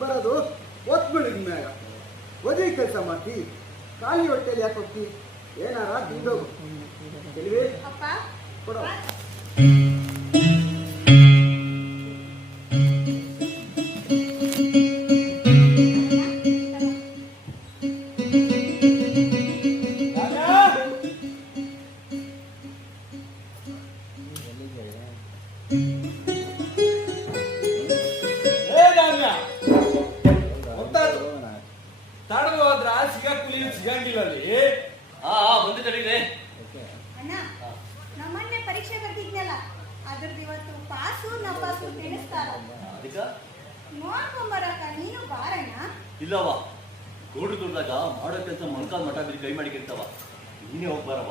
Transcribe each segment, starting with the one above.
ಬರೋದು ಒತ್ತು ಬೆಳಿಗ್ಗೆ ಮ್ಯಾಗ ಒದಿ ಕೆಲಸ ಮಾಡ್ತಿ, ಖಾಲಿ ಹೊಟ್ಟೆಲಿ ಯಾಕೆ ಹೋಗ್ತಿ? ಏನಾರ ತಿಂದೋಗು. ತಿಳಿವಿ ಕೊಡೋ. ನಮ್ಮನ್ನೇ ಪರೀಕ್ಷೆ ಬರ್ತಿದ್ನಲ್ಲ, ಅದ್ರದ್ದು ಇವತ್ತು ಪಾಸು ನಪಾಸು ತಿಳಿಸ್ತಾರ. ನೋಡ್ಕೊಂಬರಕ ನೀನು ಬಾರಣ್ಣ. ಇಲ್ಲವ, ಗೌಡ್ರು ದುಡ್ದಾಗ ಮಾಡೋ ಕೆಲಸ ಮೊಣಕಾಲ್ ಮಠ ಬಿಡಿ ಕೈ ಮಾಡಿಕಿರ್ತಾವ, ನೀನೇ ಹೋಗ್ಬಾರವ.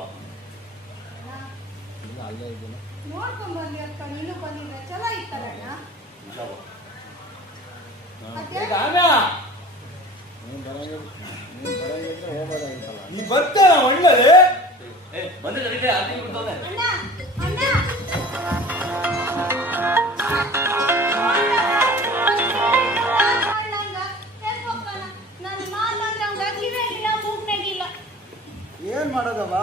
ನೋಡ್ಕೊಂಬರ್ಲಿ ಅಕ್ಕ, ನೀನು ಬಂದಿದ್ರೆ ಚಲೋ ಇತ್ತಲ್ಲಣ್ಣ. ನೀ ಬರ್ತಾರ ಒಳ್ಳೆ ಬಂದ್ರೆ ಅರ್ಜಿ ಬಿಡ್ತಾನೆ. ಏನ್ ಮಾಡೋದವ,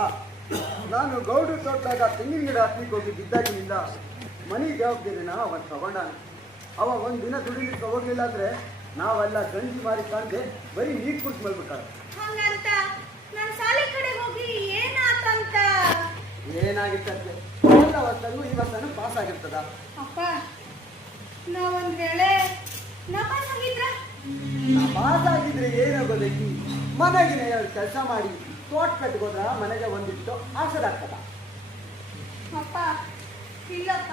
ನಾನು ಗೌಡ್ರ ತೋಟದಾಗ ತೆಂಗಿನ ಗಿಡ ಹತ್ಲಿಕ್ಕೆ ಹೋಗಿ ಬಿದ್ದಾಗಿನಿಂದ ಮನೆ ಜವಾಬ್ದಾರಿನ ಅವನ್ ತಗೊಂಡಾನ. ಅವ ಒಂದಿನ ದುಡಿಲಿಕ್ಕೆ ಹೋಗ್ಲಿಲ್ಲ ಅಂದ್ರೆ ನಾವೆಲ್ಲ ಗಂಜಿ ಮಾರಿ ಕಾಣ್ದೆ ಬರೀ ನೀರು ಕುಡಿದು ಮಲ್ಬೇಕಾಗ. ಏನಾಗಿತ್ತಂತೆ ಎಲ್ಲ ಹೊತ್ತಲ್ಲೂ ಇವತ್ತನ್ನು ಪಾಸ್ ಆಗಿರ್ತದ. ಅಪ್ಪ ನಾವೊಂದ್ ವೇಳೆ ಪಾಸ್ ಆಗಿದ್ರೆ ಏನಾಗೋದೈತಿ? ಮನೆಗಿನ ಕೆಲಸ ಮಾಡಿ ತೋಟ ಕಟ್ಕೋದ್ರ ಮನೆಗೆ ಒಂದಿಟ್ಟು ಆಸರಾಗ್ತದ. ಅಪ್ಪ ಇಲ್ಲಪ್ಪ,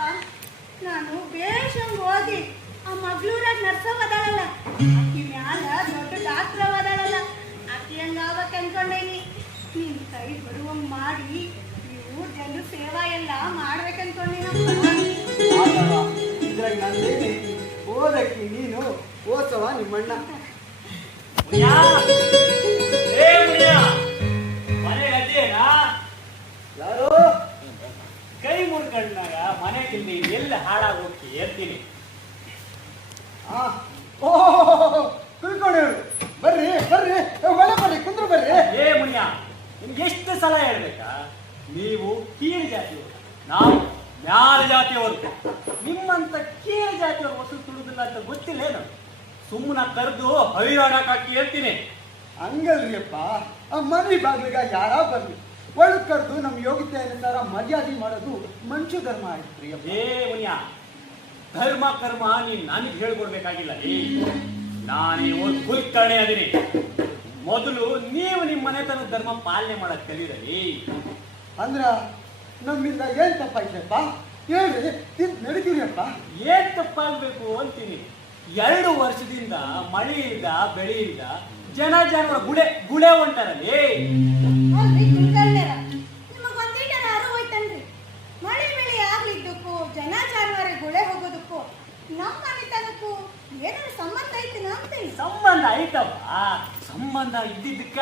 ನಾನು ಬೇಷಂಗ್ ಓದಿ ಆ ಮಗ್ಳೂರಾಗ ನರ್ಸವ್ ಅದಾಳಲ್ಲ, ಆಕಿ ಮ್ಯಾಲ ದೊಡ್ಡ ಡಾಕ್ಟರ್ ಅದಾಳಲ್ಲ, ಆಕಿ ಹಂಗಾವಕ್ ಅನ್ಕೊಂಡೇನಿ. ನಿನ್ ಕೈ ಬರುವಂಗ್ ಮಾಡಿ ಇವು ಜನರು ಸೇವಾ ಎಲ್ಲ ಮಾಡ್ಬೇಕನ್ಕೊಂಡಿನಪ್ಪ. ಇದ್ರಾಗ ನಂದೇನೈತಿ? ಓದಕ್ಕಿ ನೀನು ಓದ್ಸವ ನಿಮ್ಮಣ್ಣ. ಯಾರು ಕೈ ಮುರ್ಕಂಡಾಗ ಮನೆಗಿಂದ ಎಲ್ಲಿ ಹಾಳಾಗಿ ಹೋಗಿ ಹೇಳ್ತೀನಿ. ತಿಳ್ಕೊಂಡು ಬರ್ರಿ ಬರ್ರಿ ಒಳ್ಳೆ ಬರ್ರಿ ಕುಂದ್ರು ಬರ್ರಿ. ಏ ಮುನಿಯ, ನಿಮ್ಗೆ ಎಷ್ಟು ಸಲ ಹೇಳ್ಬೇಕಾ? ನೀವು ಕೀಳು ಜಾತಿಯವರು, ನಾವು ಮ್ಯಾಲ ಜಾತಿಯವರು. ನಿಮ್ಮಂತ ಕೀಳು ಜಾತಿಯವರು ವಸೂಲು ತುಳಿದಿಲ್ಲ ಅಂತ ಗೊತ್ತಿಲ್ಲೇನು? ಸುಮ್ಮನ ಕರೆದು ಹೈರಾಡಕ್ಕೆ ಹೇಳ್ತೀನಿ. ಹಂಗಲ್ರಿಯಪ್ಪ, ಆ ಮನೆ ಬಾಗ್ಲಿಗ ಯಾರ ಬರ್ಲಿ ಒಳಗ್ ಕರೆದು ನಮ್ ಯೋಗ್ಯತೆ ಅನುಸಾರ ಮರ್ಯಾದೆ ಮಾಡೋದು ಮನುಷ್ಯ ಧರ್ಮ ಆಯ್ತು. ಏ ಮುನಿಯ, ಧರ್ಮ ಕರ್ಮ ನೀನ್ ನನಗೆ ಹೇಳ್ಕೊಡ್ಬೇಕಾಗಿಲ್ಲ. ನಾನೇ ಒಂದು ಕುಲ್ಕರ್ಣೆ ಅದೀನಿ. ಮೊದಲು ನೀವು ನಿಮ್ಮ ಮನೆತನ ಧರ್ಮ ಪಾಲನೆ ಮಾಡಕ್ ಕಲೀರಿ. ಅಂದ್ರ ನಮ್ಮಿಂದ ಏನ್ ತಪ್ಪಾಯ್ತಪ್ಪ ಹೇಳ್ರಿ, ನಡೀತೀರಿಯಪ್ಪ. ಏನ್ ತಪ್ಪಾಗ್ಬೇಕು ಅಂತೀನಿ? 2 ವರ್ಷದಿಂದ ಮಳೆಯಿಂದ ಬೆಳೆಯಿಂದ ಜನ ಜಾನುವಾರು ಗುಳೆ ಗುಳೆ ಹೊಂಟಾರಲ್ಲಿ. ನಿಮಗೊಂದಿನ ಅರು ಹೋಯ್ತನ್ರಿ. ಮಳೆ ಬೆಳೆ ಆಗ್ಲಿದ್ದಕ್ಕೂ ಜನ ಜಾನುವಾರು ಗುಳೆ ಹೋಗೋದಕ್ಕೂ ನಮ್ಮ ಮನೆತನಕ್ಕೂ ಏನಾದ್ರು ಸಂಬಂಧ ಐತಿ ಅಂತೀನಿ. ಸಂಬಂಧ ಐತವ, ಸಂಬಂಧ ಇದ್ದಿದ್ದಕ್ಕ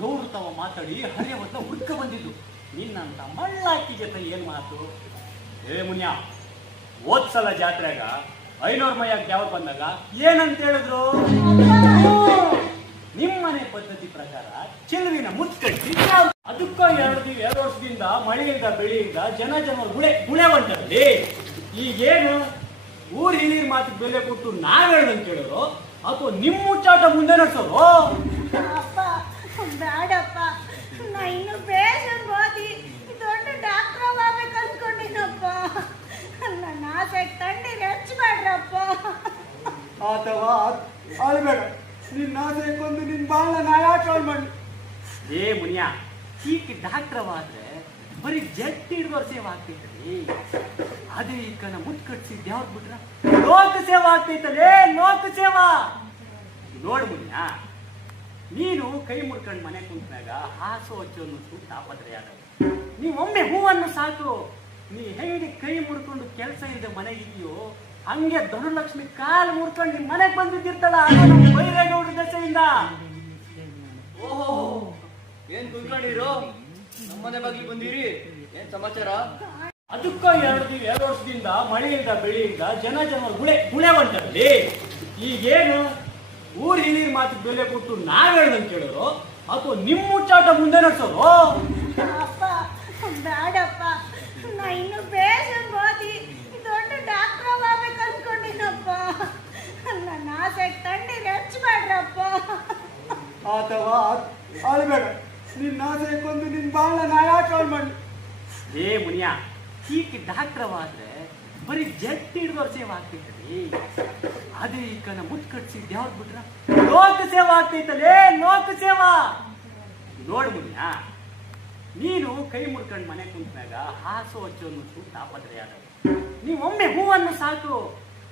ಗೌರು ತವ ಮಾತಾಡಿ ಹರಿಯವತ್ತ ಹುಡ್ಕ ಬಂದಿದ್ದು. ನಿನ್ನಂತ ಮಳ್ಳಾಕಿ ಜೊತೆ ಏನ್ ಮಾತು? ಏ ಮುನಿಯ, ಹೋದ್ಸಲ ಜಾತ್ರೆಗ 500 ಮೈಯಾಗ ಯಾವ ಬಂದಾಗ ಏನಂತ ಹೇಳಿದ್ರು? ನಿಮ್ಮನೆ ಪದ್ಧತಿ ಪ್ರಕಾರ ಚೆಲುವಿನ ಮುತ್ಕಟ್ಟಿ ಅದಕ್ಕ 2 ವರ್ಷದಿಂದ ಮಳೆಯಿಂದ ಬೆಳೆಯಿಂದ ಜನ ಗುಳೆ ಗುಳೆ ಹೊಂಟಲ್ಲಿ. ಈಗೇನು ಊರ್ ಹಿರಿಯರ್ ಮಾತಿಗೆ ಬೆಲೆ ಕೊಟ್ಟು ನಾವ್ ಹೇಳ್ದಂತ ಕೇಳಿದ್ರು ಅಥವಾ ನಿಮ್ಮ ಮುಚ್ಚಾಟ ಮುಂದೆ ನಡೆಸೋರು? ಅಪ್ಪ ಬೇಡಪ್ಪ, ನಾ ಇನ್ನು ಬೇಷಂಗ್ ಓದಿ ದೊಡ್ಡ ಡಾಕ್ಟರ್ ಆಗ್ಬೇಕು ಅನ್ಕೊಂಡಿನಪ್ಪ. ನನ್ನ ಆಸೆ ತಣ್ಣೀರು ಹೆಚ್ಚಬೇಡ್ರಪ್ಪ. ಅಥವಾ ಅಳ್ಬೇಡ, ನಿನ್ನ ಆಸೆ ಕೊಂದು ನಿನ್ ಬಾಳ ನಾಯಾಟ ಮಾಡಿ. ಏ ಮುನಿಯ, ಈಗ ಡಾಕ್ಟರ್ವಾದ್ರೆ ಬರೀ ಜಟ್ಟಿ ಹಿಡಿದವ್ರ ಸೇವೆ ಆಗ್ತೈತಲ್ಲಿ. ಅದೇ ಈ ಕಣ ಮುಟ್ ಕಟ್ಸಿದ್ ಯಾವ್ದು ಬಿಟ್ರ ಲೋಕ ಸೇವಾ ಆಗ್ತೈತಲ್ಲೇ, ಲೋಕ ಸೇವಾ. ನೋಡ್ ಮುನಿಯ, ನೀನು ಕೈ ಮುಡ್ಕೊಂಡು ಮನೆ ಕುಂತಾಗ ಹಾಸು ಹಚ್ಚು ಅನ್ನೋದು ತಾಪತ್ರೆ ಆಗ. ನೀವೊಮ್ಮೆ ಹೂವನ್ನು ಸಾಕು. ನೀ ಹೆಂಗೆ ಕೈ ಮುಡ್ಕೊಂಡು ಕೆಲಸ ಇಲ್ಲದೆ ಮನೆಗಿದೆಯೋ ಹಂಗೆ ಧನುಲಕ್ಷ್ಮಿ ಕಾಲು ಮುಡ್ಕೊಂಡು ನಿಮ್ ಮನೆಗೆ ಬಂದಿದ್ದಿರ್ತಾಳ ಬೈರೇಗೌಡ್ರ ದಶೆಯಿಂದ. ಓಹೋ, ಏನ್ ಕುಂತ್ಕೊಂಡಿರೋ? ನಮ್ಮನೆ ಬಾಗಿಲು ಬಂದಿರಿ, ಏನ್ ಸಮಾಚಾರ? ಅದಕ್ಕ 2 ವರ್ಷದಿಂದ ಮಳೆಯಿಂದ ಬೆಳೆಯಿಂದ ಜನ ಗುಳೆ ಗುಳೆ ಹೊಂಟಲ್ಲಿ. ಈಗೇನು ಊರ್ ಹಿರಿಯರ್ ಮಾತು ಬೆಲೆ ಕೊಟ್ಟು ನಾವ್ ಹೇಳ್ದಂಗೆ ಕೇಳೋರು ಅಥವಾ ನಿಮ್ಮ ಮುಚ್ಚಾಟ ಮುಂದೆ ನಡೆಸೋರು? ಅಪ್ಪ ಬೇಡಪ್ಪ, ನಾ ಇನ್ನು ಬೇಷನ್ ಓದಿ ದೊಡ್ಡ ಡಾಕ್ಟರ್ ಆಗ್ಬೇಕು ಅನ್ಕೊಂಡಿನಪ್ಪ. ನನ್ನ ಆಸೆ ತಣ್ಣೀರ್ ಹೆಚ್ಚಬೇಡ್ರಪ್ಪ. ಅಥವಾ ಅಳ್ಬೇಡ, ನಿನ್ನ ಆಸೆ ಕೊಂದು ನಿನ್ ಬಾಳ ನಾ ಯಾಕೆ ಹಾಳು ಮಾಡಿ? ಏ ಮುನಿಯ, ಚೀಕ್ ಡಾಕ್ಟ್ರವಾದ್ರೆ ಬರೀ ಜಟ್ ಹಿಡಿದವ್ರ ಸೇವೆ ಆಗ್ತೈತರಿ. ಅದೇ ಈ ಕನ ಮುತ್ ಕಟ್ಸಿದ್ ಯಾವ್ದು ಬಿಟ್ರ ಲೋಕ ಸೇವಾ ಆಗ್ತೈತಲೇ, ಲೋಕ ಸೇವಾ. ನೋಡು ಮುನಿಯ, ನೀನು ಕೈ ಮುಡ್ಕೊಂಡು ಮನೆ ಕುಂತ್ಮ್ಯಾಗ ಹಾಸು ಹಚ್ಚೋನು ತಾಪತ್ರೆ ಆದ. ನೀವೊಮ್ಮೆ ಹೂವನ್ನು ಸಾಕು.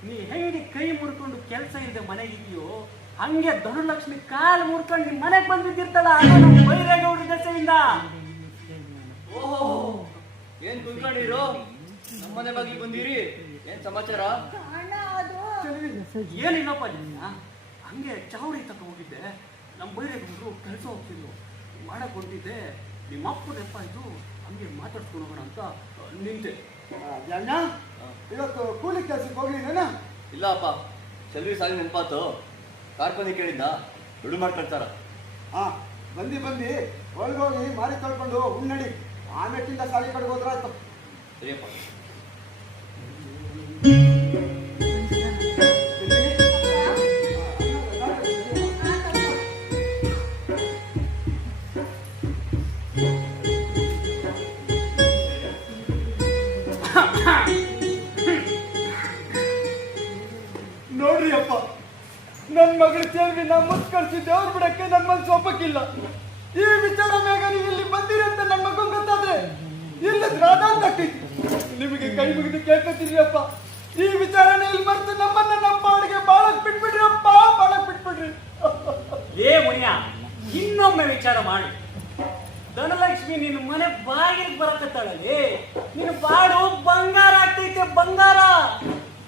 ನೀ ಹೆಂಗೆ ಕೈ ಮುರ್ಕೊಂಡು ಕೆಲಸ ಇಲ್ಲದೆ ಮನೆಗಿದೆಯೋ ಹಂಗೆ ಧನುಲಕ್ಷ್ಮಿ ಕಾಲು ಮುರ್ಕೊಂಡು ನಿಮ್ ಮನೆಗೆ ಬಂದಿದ್ದಿರ್ತಲ್ಲ, ಅದು ನಮ್ಮ ಬೈರೇಗೌಡ್ರ ದಶೆಯಿಂದ. ಓಹೋ, ಏನ್ ಕುಂತ್ಕೊಂಡಿರೋ? ನಮ್ಮನೆ ಬಾಗಿಲು ಬಂದಿರಿ, ಏನ್ ಸಮಾಚಾರ? ಅಣ್ಣ ಅದು ಏನಿಲ್ಲಪ್ಪ ನಿನ್ನ ಹಂಗೆ ಚಾವಡಿ ತಕ ಹೋಗಿದ್ದೆ. ನಮ್ಮ ಬೈರೇಗೌಡರು ಕೆಲಸ ಹೋಗ್ತಿದ್ರು, ಮಾಡಕ್ ಹೊಂಟಿದ್ದೆ. ನಿಮ್ಮ ಅಪ್ಪ ನೆಪ ಇದು ಹಂಗೆ ಮಾತಾಡ್ಸ್ಕೊಂಡು ಹೋಗೋಣ ಅಂತ ನಿಂತೆ. ಅಣ್ಣ, ಇವತ್ತು ಕೂಲಿ ಕೆಲ್ಸಕ್ಕೆ ಹೋಗ್ಲಿಲ್ಲ? ಇಲ್ಲ ಅಪ್ಪ, ಚೆಲ್ವಿ ಸಾಲಿ ನೆನಪಾತು. ಕಾರ್ಪನಿ ಕೇಳಿದ್ದ, ದುಡ್ಡು ಮಾಡ್ಕೊಳ್ತಾರ. ಹಾ, ಬಂದಿ ಒಳಗೋಗಿ ಮಾರಿ ಕಳ್ಕೊಂಡು ಉನ್ನಡಿ, ಆಮೇಲಿಂದ ಸಾಲಿ ಕಡೆಗೆ ಹೋದ್ರಾಯ್ತು. ಸರಿಯಪ್ಪ. ನೋಡ್ರಿ ಅಪ್ಪ, ನನ್ ಮಗಳು ಚೆಲ್ವಿ ನಾ ಮುತ್ ಕಳ್ಸಿ ದೇವ್ರ ಬಿಡಕ್ಕೆ ನನ್ ಮನ್ಸು ಒಪ್ಪಕ್ಕಿಲ್ಲ. ಈ ವಿಚಾರ ಮೇಗ ನೀವು ಇಲ್ಲಿ ಬಂದಿರಿ ಅಂತ ನನ್ನ ಮಗನ್ ಗೊತ್ತಾದ್ರೆ ಇಲ್ಲದ ರಾಧಾಂತ ನಿಮಗೆ ಕೈ ಮುಗಿದು ಕೇಳ್ಕೊತೀರಿ ಅಪ್ಪ. ಈ ವಿಚಾರನ ಇಲ್ಲಿ ಬರ್ತು ನಮ್ಮನ್ನ ನಮ್ಮ ಪಾಡಿಗೆ ಬಾಳಕ್ ಬಿಟ್ಬಿಡ್ರಿ ಅಪ್ಪ, ಬಾಳಕ್ ಬಿಟ್ಬಿಡ್ರಿ. ಏ ಮುನಿಯ, ಇನ್ನೊಮ್ಮೆ ವಿಚಾರ ಮಾಡಿ. ಧನಲಕ್ಷ್ಮಿ ನಿನ್ನ ಮನೆ ಬಾಗಿಲಿಗೆ ಬರಕತ್ತಾಳಲ್ಲಿ, ನಿನ್ನ ಬಾಡು ಬಂಗಾರ ಆಗ್ತೈತೆ, ಬಂಗಾರ.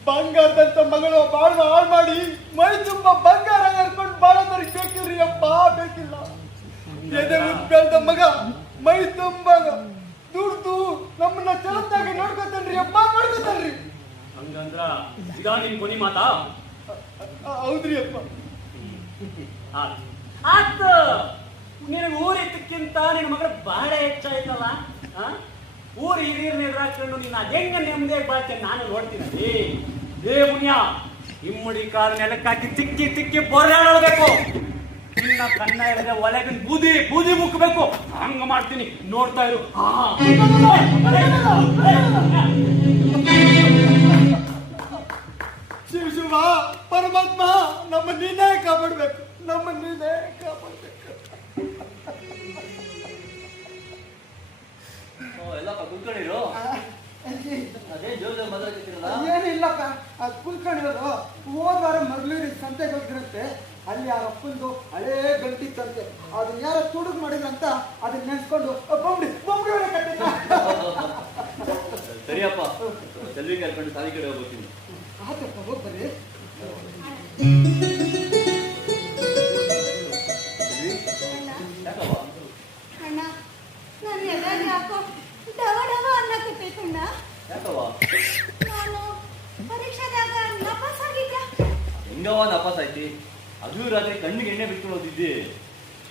ಬಂಗಾರದಂತ ಮಗಳು ಬಾಳ ಹಾಳು ಮಾಡಿ ಮೈ ತುಂಬಾ ಬಂಗಾರ ಹರ್ಕೊಂಡು ಬಾಳೋದಕ್ಕೆ ಬೇಕಿಲ್ರಿ ಅಪ್ಪ, ಬೇಕಿಲ್ಲ. ಎದೆ ಬೆಳೆದ ಮಗ ಮೈ ತುಂಬ ದುಡ್ದು ನಮ್ಮನ್ನ ಚಲತ್ತಾಗಿ ನೋಡ್ಕೊತಾನ್ರಿ ಅಪ್ಪ, ನೋಡ್ಕೊತಾನ್ರಿ. ಹಂಗಂದ್ರ ಇದಾ ನಿನ್ ಕೊನಿ ಮಾತಾ? ಹೌದ್ರಿ ಅಪ್ಪ. ಆತ ನಿನಗೆ ಊರಿದ್ದಕ್ಕಿಂತ ನಿನ್ನ ಮಗಳ ಬಹಳ ಹೆಚ್ಚಾಯ್ತಲ್ಲ. ಊರು ಹಿರಿಯರ್ನ ಎದುರಾಕೊಂಡು ನೀನು ಅದೆಂಗ ನೆಮ್ಮದಿಯಾಗಿ ಬಾಳ್ತೇನೆ ನಾನು ನೋಡ್ತೀನಿ. ಏ ಮುನಿಯ, ಇಮ್ಮಡಿ ಕಾಲ ನೆಲಕ್ಕಾಕಿ ತಿಕ್ಕಿ ತಿಕ್ಕಿ ಬೋರ್ಗಾಡಬೇಕು. ನಿನ್ನ ಕಣ್ಣ ಎಳೆದ ಒಳಗಿನ ಬೂದಿ ಬೂದಿ ಮುಕ್ಕಬೇಕು. ಹಂಗ ಮಾಡ್ತೀನಿ, ನೋಡ್ತಾ ಇರು. ಶಿವ ಪರಮಾತ್ಮ, ನಮ್ಮ ನೀನೇ ಕಾಪಾಡ್ಬೇಕು, ನಮ್ಮ ನೀನೇ ಕಾಪಾಡ್ಬೇಕು. ಎಲ್ಲಪ್ಪ ಕುಂತ್ಕೊಂಡಿರು. ಅದೇ ಜೋಗ ಮಾತಾಡ್ತಿರಲ್ಲ? ಏನಿಲ್ಲಪ್ಪ, ಅದು ಕುಲ್ಕೊಂಡಿರೋದು ಹೋದ್ವಾರ ಮರ್ಲೂರಿ ಸಂತೆಗೆ ಹೋಗಿರುತ್ತೆ. ಅಲ್ಲಿ ಆ ಅಪ್ಪಂದು ಹಳೇ ಗಂಟಿತ್ತಂತೆ, ಅದನ್ನ ಯಾರೋ ತುಡುಗ್ ಮಾಡಿದ್ರಂತ ಅದನ್ನ ನೆನ್ಸ್ಕೊಂಡು ಬೊಂಬಡಿ ಕಟ್ಟಿದ್ದ. ಸರಿಯಪ್ಪ, ಚೆಲ್ವಿ ಕರ್ಕೊಂಡು ಸಾಲಿ ಕಡೆ ಹೋಗ್ತೀನಿ. ಆತಪ್ಪ, ಹೋಗ್ಬರ್ರಿ. ಯಾಕವ್ವ? ಅಣ್ಣ, ನನ್ನ ಎದಾಗ ಯಾಕೋ ಡವ ಡವ ಅನ್ನಕತ್ತೈತಣ್ಣ. ಯಾಕವ್ವ? ನಾನು ಪರೀಕ್ಷೆದಾಗ ನಪಾಸ್ ಆಗಿದ್ದೆ. ಹೆಂಗವ್ವ ನಪಾಸ್ ಐತಿ? ಅದು ರಾತ್ರಿ ಕಣ್ಣಿಗೆ ಎಣ್ಣೆ ಬಿಟ್ಕೊಂಡು ಹೋಗಿದ್ದಿ.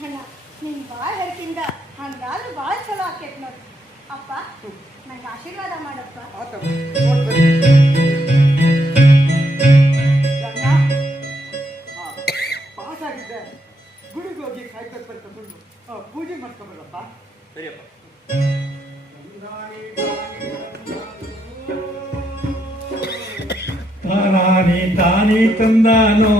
ಅಣ್ಣ, ನಿನ್ ಬಾಳ್ ಹೇಳ್ತಿಂದ ಹಂಗಾದ್ರೆ ಬಾಳ ಚಲೋ ಆಕೇತ್ ನೋಡಿ. ಅಪ್ಪ, ನಂಗೆ ಆಶೀರ್ವಾದ ಮಾಡಪ್ಪ. ಆತಪ್ಪ, ಹೋಗ್ಬರ್ರಿ. ಪಾಸ್ ಆಗಿದ್ದೆ, ಗುಡಿಗೆ ಹೋಗಿ ಕಾಯ್ಕೊತ್ಪಟ್ಟು ತಗೊಂಡು ಪೂಜೆ ಮಾಡ್ಕೊಂಬರಪ್ಪ. ಸರಿಯಪ್ಪ. ತಾನಾನಿ ತಾನಿ ತಂದಾನೋ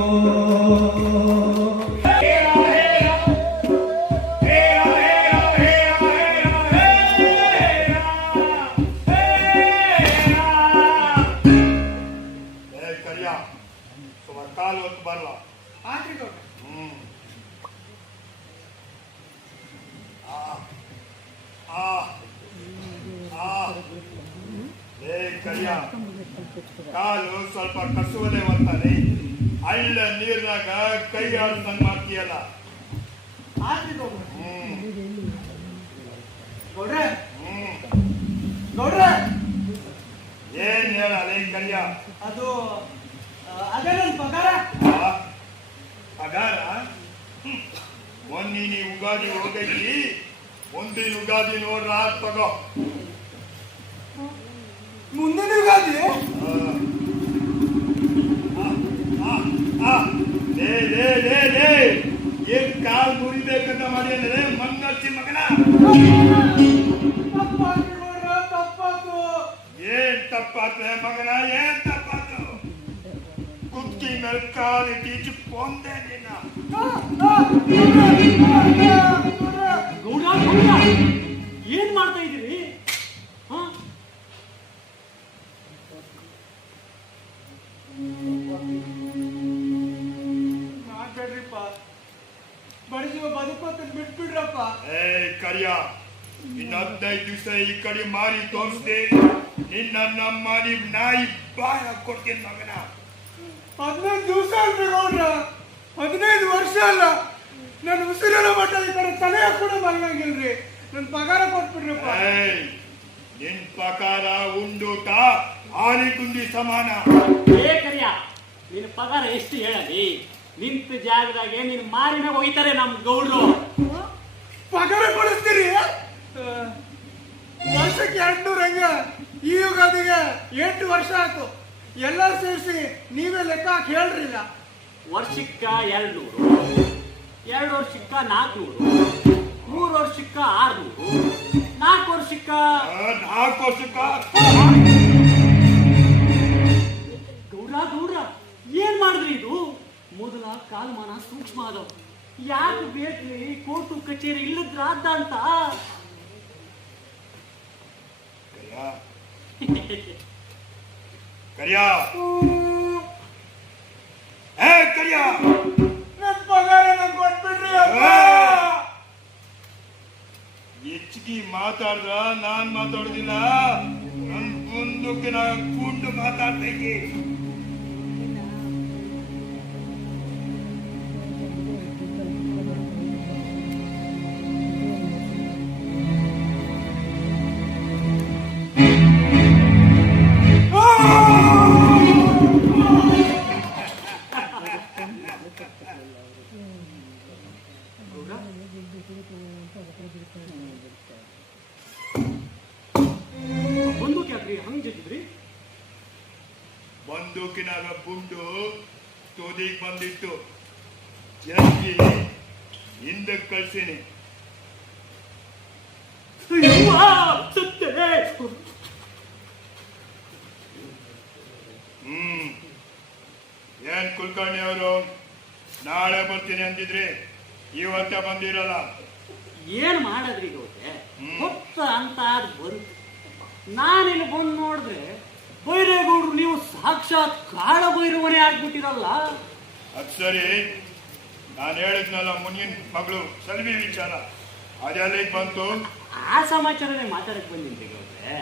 ಕಾಲು ಹೊತ್ತು ಬರಲ್ಲ. ಆದ್ರಿ ಕರಿಯ ಕಾಲು ಸ್ವಲ್ಪ ಕಸುವಲೆ ಬರ್ತಾನೆ. ಅಲ್ಲ ನೀರ್ನಾಗ ಕೈ ಆಡ್ದಂಗ್ ಮಾಡ್ತೀಯಲ್ಲ. ಆದ್ರಿ ಗೌಡ್ರೆ, ಗೌಡ್ರೆ ಏನ್ ಹೇಳಲ್ಲ ಕರಿಯ? ಅದು ಅದೇ ನನ್ ಪಗಾರ. ಪಗಾರ ನೀನು ಈ ಉಗಾದಿ ಹೋಗೈತಿ, ಮುಂದಿನ ಉಗಾದಿ ನೋಡ್ರ ತಗೋ. ಮುಂದಿನ ಯುಗಾದಿ ಲೇ ಲೇ ಲೇ ಲೇ ಏನ್ ಕಾಲ್ ಮುರಿಬೇಕಂತ ಮಾಡಿ ಅಂದ್ರೆ ಮಂಗಲ್ಸಿ ಮಗನ. ತಪ್ಪಾತು. ಏನ್ ತಪ್ಪಾತು ಮಗನ, ಏನ್ ತಪ್ಪಾತು? ಕುತ್ತಿ ಮೇಲೆ ಕಾಲಿಟ್ಟು ಈಚುಕೊಂಡೆ ನಿನ್ನ. ಗೌಡ ಗೌಡ ಏನ್ ಮಾಡ್ತಾ ಇದೀರಿ? ಹ? ಮಾಡ್ಬೇಡ್ರಿಪ್ಪ, ಬಡಿಸುವ ಬದುಕೋತ ಬಿಟ್ಬಿಡ್ರಪ್ಪ. ಏ ಕರಿಯ, ಇನ್ನು 15 ದಿವಸ ಈ ಕಡೆ ಮಾರಿ ತೋರಿಸ್ದೆ ನಿನ್ನ ನಮ್ಮ ನಾಯಿ ಬಾಯ ಕೊಡ್ತೀನಿ ಮಗನ. 15 ದಿವಸ ಅಲ್ರಿ ಗೌಡ್ರ, 15 ವರ್ಷ ಅಲ್ಲ. ನನ್ನ ಉಸಿರಿನ ಮಟ್ಟ ಈ ಕಡೆ ತಲೆಯ ಕೂಡ ಬರಂಗಿಲ್ರಿ. ನನ್ನ ಪಗಾರ ಕೊಟ್ಬಿಡ್ರಪ್ಪ. ಏಯ್, ನಿನ್ ಪ್ರಕಾರ ಉಂಡೂಟ ಆಲಿ ಗುಂಡಿ ಸಮಾನ. ಏ ಕರಿಯ, ನಿನ್ನ ಪಗಾರ ಎಷ್ಟು ಹೇಳಲಿ? ನಿಂತ ಜಾಗದಾಗೆ ನಿನ್ ಮಾರಿನ ಹೋಯ್ತಾರೆ ನಮ್ ಗೌಡ್ರು. ಪಗಾರ ಕೊಡಿಸ್ತೀರಿ? ವರ್ಷಕ್ಕೆ 200 ಹಂಗ. ಈ ಯುಗಾದಿಗೆ 8 ವರ್ಷ ಆಯ್ತು. ಎಲ್ಲರೂ ಸೇರಿಸಿ ನೀವೇ ಲೆಕ್ಕ ಹಾಕಿ ಹೇಳ್ರಿಲ್ಲ. ವರ್ಷಕ್ಕ 200, 2 ವರ್ಷಕ್ಕ 400, 3 ವರ್ಷಕ್ಕ 600, 4 ವರ್ಷಕ್ಕ 4 ವರ್ಷಕ್ಕ ಗೌಡ್ರ ಗೌಡ್ರ ಏನ್ ಮಾಡಿದ್ರಿ ಇದು? ಮೊದಲ ಕಾಲಮಾನ ಸೂಕ್ಷ್ಮ ಅದಾವ. ಯಾಕೆ ಬೇಕ್ರಿ ಕೋರ್ಟು ಕಚೇರಿ ಇಲ್ಲದ್ರಾದ ಅಂತ? ಕರಿಯ, ಏ ಕರಿಯ, ನನ್ನ ಪಗಾರ ನಂಗೆ ಕೊಟ್ಬಿಡ್ರಿ ಅಪ್ಪ. ಹೆಚ್ಚಿಗೆ ಮಾತಾಡ್ರ ನಾನ್ ಮಾತಾಡುದಿಲ್ಲ, ನನ್ ಮುಂದಕ್ಕೆ ನಾ ಗುಂಡು ಮಾತಾಡ್ತೈತಿ. ಬಂದೂಕ್ ಯಾಕ್ರಿ ಹಂಗ್ ಜಗಿದ್ರಿ? ಬಂದೂಕಿನಾಗ ಗುಂಡು ತುದಿಗ್ ಬಂದಿತ್ತು, ಜಗ್ಗಿ ಹಿಂದಕ್ಕೆ ಕಳ್ಸೀನಿ. ಏನ್ ಕುಲಕರ್ಣಿ ಅವರು ನಾಳೆ ಬರ್ತೀನಿ ಅಂದಿದ್ರಿ, ಇವತ್ತೇ ಬಂದಿರಲ್ಲ. ಏನ್ ಮಾಡದ್ರಿ ಗೌಡ್ರೆ? ಹೊತ್ತ ಅಂತ ಬಂತು. ನಾನಿಲ್ಲಿ ಬಂದು ನೋಡಿದ್ರೆ ಬೈರೇಗೌಡ್ರು ನೀವು ಸಾಕ್ಷಾತ್ ಕಾಳ ಭೈರವನೇ ಆಗ್ಬಿಟ್ಟಿರಲ್ಲ. ಅದ್ ಸರಿ, ನಾನು ಹೇಳಿದ್ನಲ್ಲ ಮುನಿಯನ್ ಮಗಳು ಸಲ್ವಿ ವಿಚಾರ, ಅದೆಲ್ಲಿಗೆ ಬಂತು? ಆ ಸಮಾಚಾರನೇ ಮಾತಾಡಕ್ ಬಂದಿನ್ರಿ ಗೌಡ್ರೆ.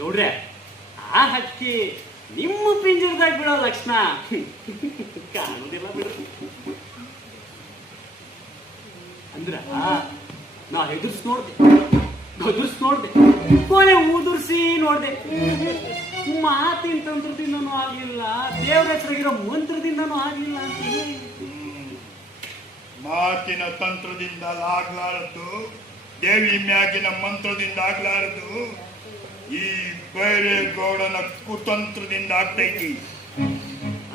ಗೌಡ್ರೆ, ಆ ಹಕ್ಕಿ ನಿಮ್ಮ ಪಿಂಜರದಾಗ ಬಿಡೋ ಲಕ್ಷಣ ಕಾಣುದಿಲ್ಲ ಬಿಡ್ರಿ. ಅಂದ್ರ ನಾ ಹೆದರ್ಸ್ ನೋಡ್ದೆ, ಕೊನೆ ಉದುರ್ಸಿ ನೋಡ್ದೆ. ಮಾತಿನ ತಂತ್ರದಿಂದನೂ ಆಗ್ಲಿಲ್ಲ, ದೇವ್ರ ಹೆಸರಾಗಿರೋ ಮಂತ್ರದಿಂದನೂ ಆಗ್ಲಿಲ್ಲ ಅಂತ ಹೇಳಿ. ಮಾತಿನ ತಂತ್ರದಿಂದ ಆಗ್ಲಾರದ್ದು, ದೇವಿ ಮ್ಯಾಗಿನ ಮಂತ್ರದಿಂದ ಆಗ್ಲಾರದು, ಈ ಬೈರೇಗೌಡನ ಕುತಂತ್ರದಿಂದ ಆಗ್ತೈತಿ.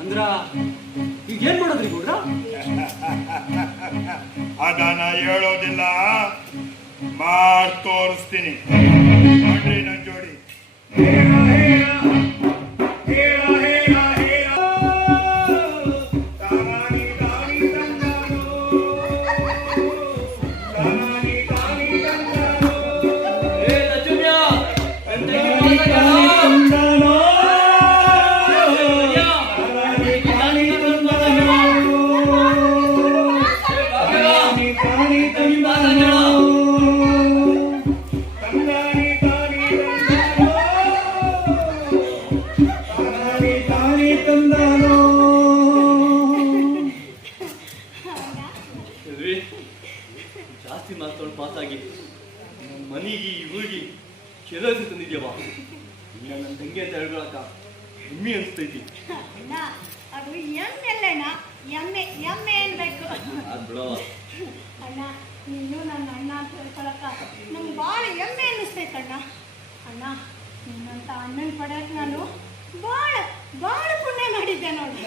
ಅಂದ್ರ ಈಗ ಏನ್ ಮಾಡೋದ್ರಿ ಗೌಡ್ರ? ಅದನ್ನ ಹೇಳೋದಿಲ್ಲ, ಮಾಡ್ ತೋರಿಸ್ತೀನಿ. ಮಾಡ್ರಿ ನನ್ ಜೋಡಿ. ಜಾಸ್ತಿ ಮಾತಾಡೋ ಪಾಸಾಗಿ ಮನೆಗೆ ಊರಿಗೆ ಕೆರದು ತಂದಿದ್ಯವ. ಇಲ್ಲ ನನ್ನ ತಂಗಿ ಅಂತ ಹೇಳ್ಕೊಳಕ ಹೆಮ್ಮೆ ಅನಿಸ್ತೈತಿ. ಅದು ಹೆಣ್ಣೆಲ್ಲಣ್ಣ ಎಮ್ಮೆ ಎಮ್ಮೆ ಅನ್ಬೇಕು. ಅದ್ ಬಿಡವ. ಅಣ್ಣ ನೀನು ನನ್ನ ಅಣ್ಣ ಅಂತ ಹೇಳ್ಕೊಳಕ್ಕ ನಂಗೆ ಭಾಳ ಹೆಮ್ಮೆ ಅನ್ನಿಸ್ತೈತಣ್ಣ. ಅಣ್ಣ ನಿನ್ನಂತ ಅಣ್ಣನ ಪಡೆಯಕ್ಕೆ ನಾನು ಭಾಳ ಭಾಳ ಪುಣ್ಯ ಮಾಡಿದ್ದೆ ನೋಡಿ.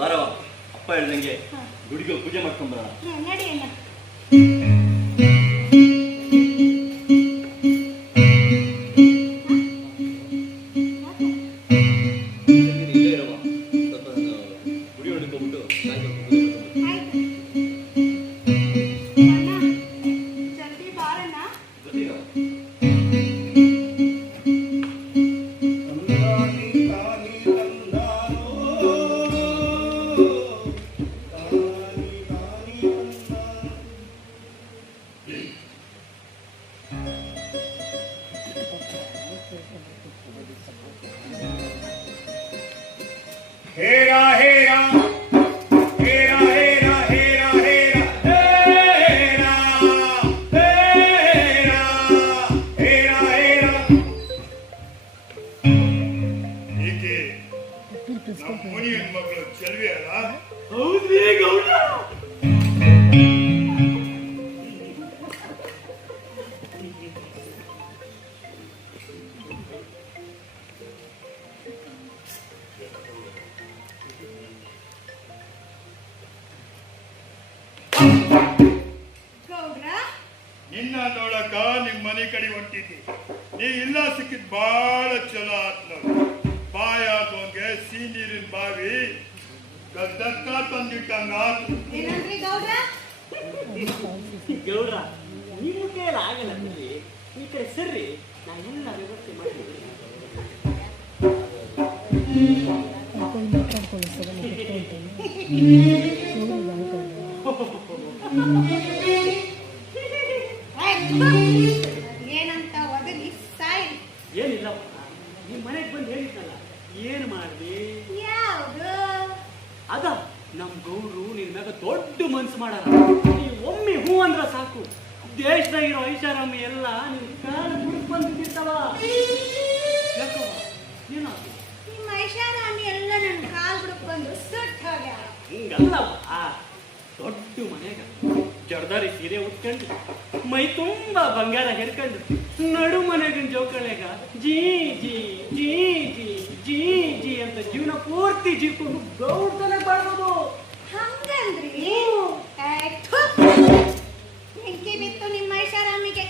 ಬಾರವ, ಅಪ್ಪ ಹೇಳ್ದಂಗೆ ಗುಡಿಗೆ ಹೋಗಿ ಪೂಜೆ ಮಾಡ್ಕೊಂಡ್ ಬರೋಣ. ನಡಿ ಅಣ್ಣ. ಇಲ್ಲೇ ಇರವ, ಸ್ವಲ್ಪ ಗುಡಿ ಒಳಗೆ ಹೋಗ್ಬಿಟ್ಟು ಸಾಯಂಕಾಲ ಪೂಜೆ ಮಾಡ್ಕೊಂಡ್ ಬರೋಣ. ಆಯ್ತು ಅಣ್ಣ, ಜಲ್ದಿ ಬಾರಣ್ಣ. ಬರ್ತೀರವ? ಹೇರಾ ಹೇರಾ ಹೇರಾ ಹೇರಾ ಹೇರಾ ಹೇರಾ ಹೇರಾ ಹೇರಾ ಹೇರಾ. ಏಕೆ ನಮ್ಮ ಮುನಿಯನ್ ಮಗಳು ಚೆಲ್ವಿ ಅಲ್ಲ? ಹೌದ್ರಿ ಗೌಡ. ಗೌಡ್ರ ನಿನ್ನ ನೋಡಕ ನಿಮ್ ಮನೆ ಕಡೆ ಹೊಂಟಿದ್ದಿ. ನೀ ಇಲ್ಲ ಸಿಕ್ಕಿದ್ ಬಾಳ ಚಲೋ ಆತ್ ನೋಡು. ಬಾಯಾದವಂಗೆ ಸಿಹಿ ನೀರಿನ ಬಾವಿ ಗದ್ದಕ್ಕ ತಂದಿಟ್ಟಂಗ ಆತು. ಏನಂದ್ರಿ ಗೌಡ್ರ? ಗೌಡ್ರ ನಿಮ್ಮ ಕೈಯಲ್ಲಿ ಆಗಲ್ಲ ಬಿಡ್ರಿ. ಈ ಕಡೆ ಸರ್ರಿ, ನಾ ಎಲ್ಲ ವ್ಯವಸ್ಥೆ ಮಾಡ್ತೀನಿ. ಏನಂತ ಒದಗಿ ಸಾಯಿ. ಏನಿಲ್ಲಪ್ಪ, ನಿಮ್ಮ ಮನೆಗೆ ಬಂದು ಹೇಳಿದ್ನಲ್ಲ, ಏನು ಮಾಡ್ದಿ? ಯಾವುದು? ಅದ ನಮ್ ಗೌಡ್ರು ನಿನ್ ಮ್ಯಾಗ ದೊಡ್ಡ ಮನ್ಸು ಮಾಡಾರ. ನೀ ಒಮ್ಮೆ ಹೂ ಅಂದ್ರ ಸಾಕು, ದೇಶದಾಗಿರೋ ಐಷಾರಾಮಿ ಎಲ್ಲ ನಿನ್ ಕಾಲ ಹುಡುಕ್ ಬಂದಿರ್ತಾವ. ಯಾಕವ್ವ ಏನಾದ್ರು? ನಿಮ್ಮ ಐಷಾರಾಮಿ ಎಲ್ಲ ನನ್ನ ಕಾಲ್ ಬಿಡಕ್ ಬಂದು ಸುಟ್ಟು ಹೋಗ್ಯಾವ. ಹಿಂಗಲ್ಲವ್ವ, ದೊಡ್ಡ ಮನೆಗ ಜರ್ದಾರಿ ಸೀರೆ ಉಟ್ಕೊಂಡು ಮೈ ತುಂಬಾ ಬಂಗಾರ ಹೆರ್ಕೊಂಡು ನಡು ಮನೆಗಿನ ಜೋಕಳೆಗ ಜೀ ಜೀ ಜೀ ಜೀ ಜೀ ಜೀ ಅಂತ ಜೀವನ ಪೂರ್ತಿ ಜೀವ್ಕೊಂಡು ಗೌಡ್ತನೆ ಬಾಳೋದು. ಹಂಗಂದ್ರಿ? ಬೆಂಕಿ ಬಿತ್ತು ನಿಮ್ಮ ಐಷಾರಾಮಿಗೆ.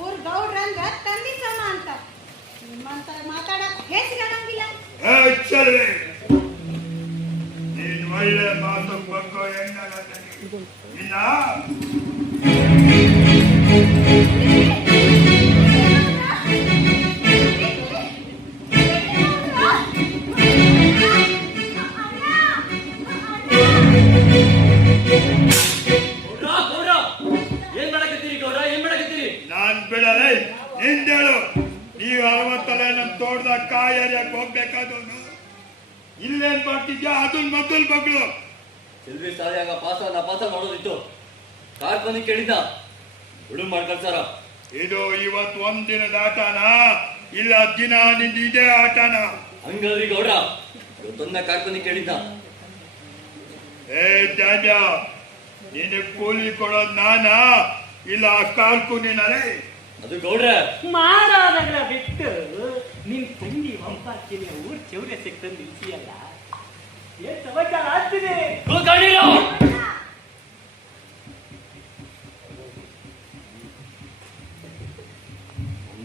ಊರ್ ಗೌಡ್ರಂದ್ರ ತಂದಿ ಸಮ ಅಂತ ನಿಮ್ಮಂತ ಮಾತಾಡಕ್ ಹೆಸರಾಗಂಗಿಲ್ಲ. ಏ ಚೆಲ್ವಿ, ನೀನ್ ಒಳ್ಳೆ ಮಾತು ಬಗ್ಗೆ ಹೆಣ್ಣಾಗತ್ತೆ. ಇನ್ನ ಏನ್ ಮಾಡಕತ್ತೀರಿ ಗೌಡ? ಏನ್ ಮಾಡಕತ್ತೀರಿ? ನಾನ್ ಬಿಡಲೇ, ನಿಂದೇಳು. ನೀವು 60 ತಲೆ ನಮ್ ತೋಟದಾಗ ಕಾಯಿ ಹರಿಯಕ್ ಹೋಗ್ಬೇಕಾದವನು ಇಲ್ಲೇನ್ ಮಾಡ್ತಿದ್ಯಾ? ಅದನ್ ಮೊದಲ್ ಮಗಳು ಚೆಲ್ವಿ ಸಾಲಿಯಾಗ ಪಾಸ ಮಾಡೋದಿತ್ತು. ಕಾರ್ ಬಂದು ಕೇಳಿದ್ದ, ಬಿಡು ಮಾಡ್ಕಳ್ಸಾರ. ಇದು ಇವತ್ ಒಂದಿನದ ಆಟನ ಇಲ್ಲ ದಿನ ನಿಂದ ಇದೇ ಆಟನ? ಹಂಗಲ್ರಿ ಗೌಡ, ಇವತ್ತೊಂದ ಕಾರ್ ಬಂದು ಕೇಳಿದ್ದ. ಏ ಜಾಜ, ನಿನಗ್ ಕೂಲಿ ಕೊಡೋದ್ ನಾನಾ ಇಲ್ಲ ಕಾಲ್ಕು ನೀನರೇ? ಅದು ಗೌಡ್ರೆ ಮಾಡೋದಾಗ್ಲ ಬಿಟ್ಟು ನಿನ್ ತಂಗಿ ಒಂಬಾಕಿನ ಊರ್ ಚೌರ್ಯ ಸಿಕ್ತಂದು ಇಸಿಯಲ್ಲ, ಏನ್ ಸಮಾಚಾರ ಆಗ್ತಿದೆ?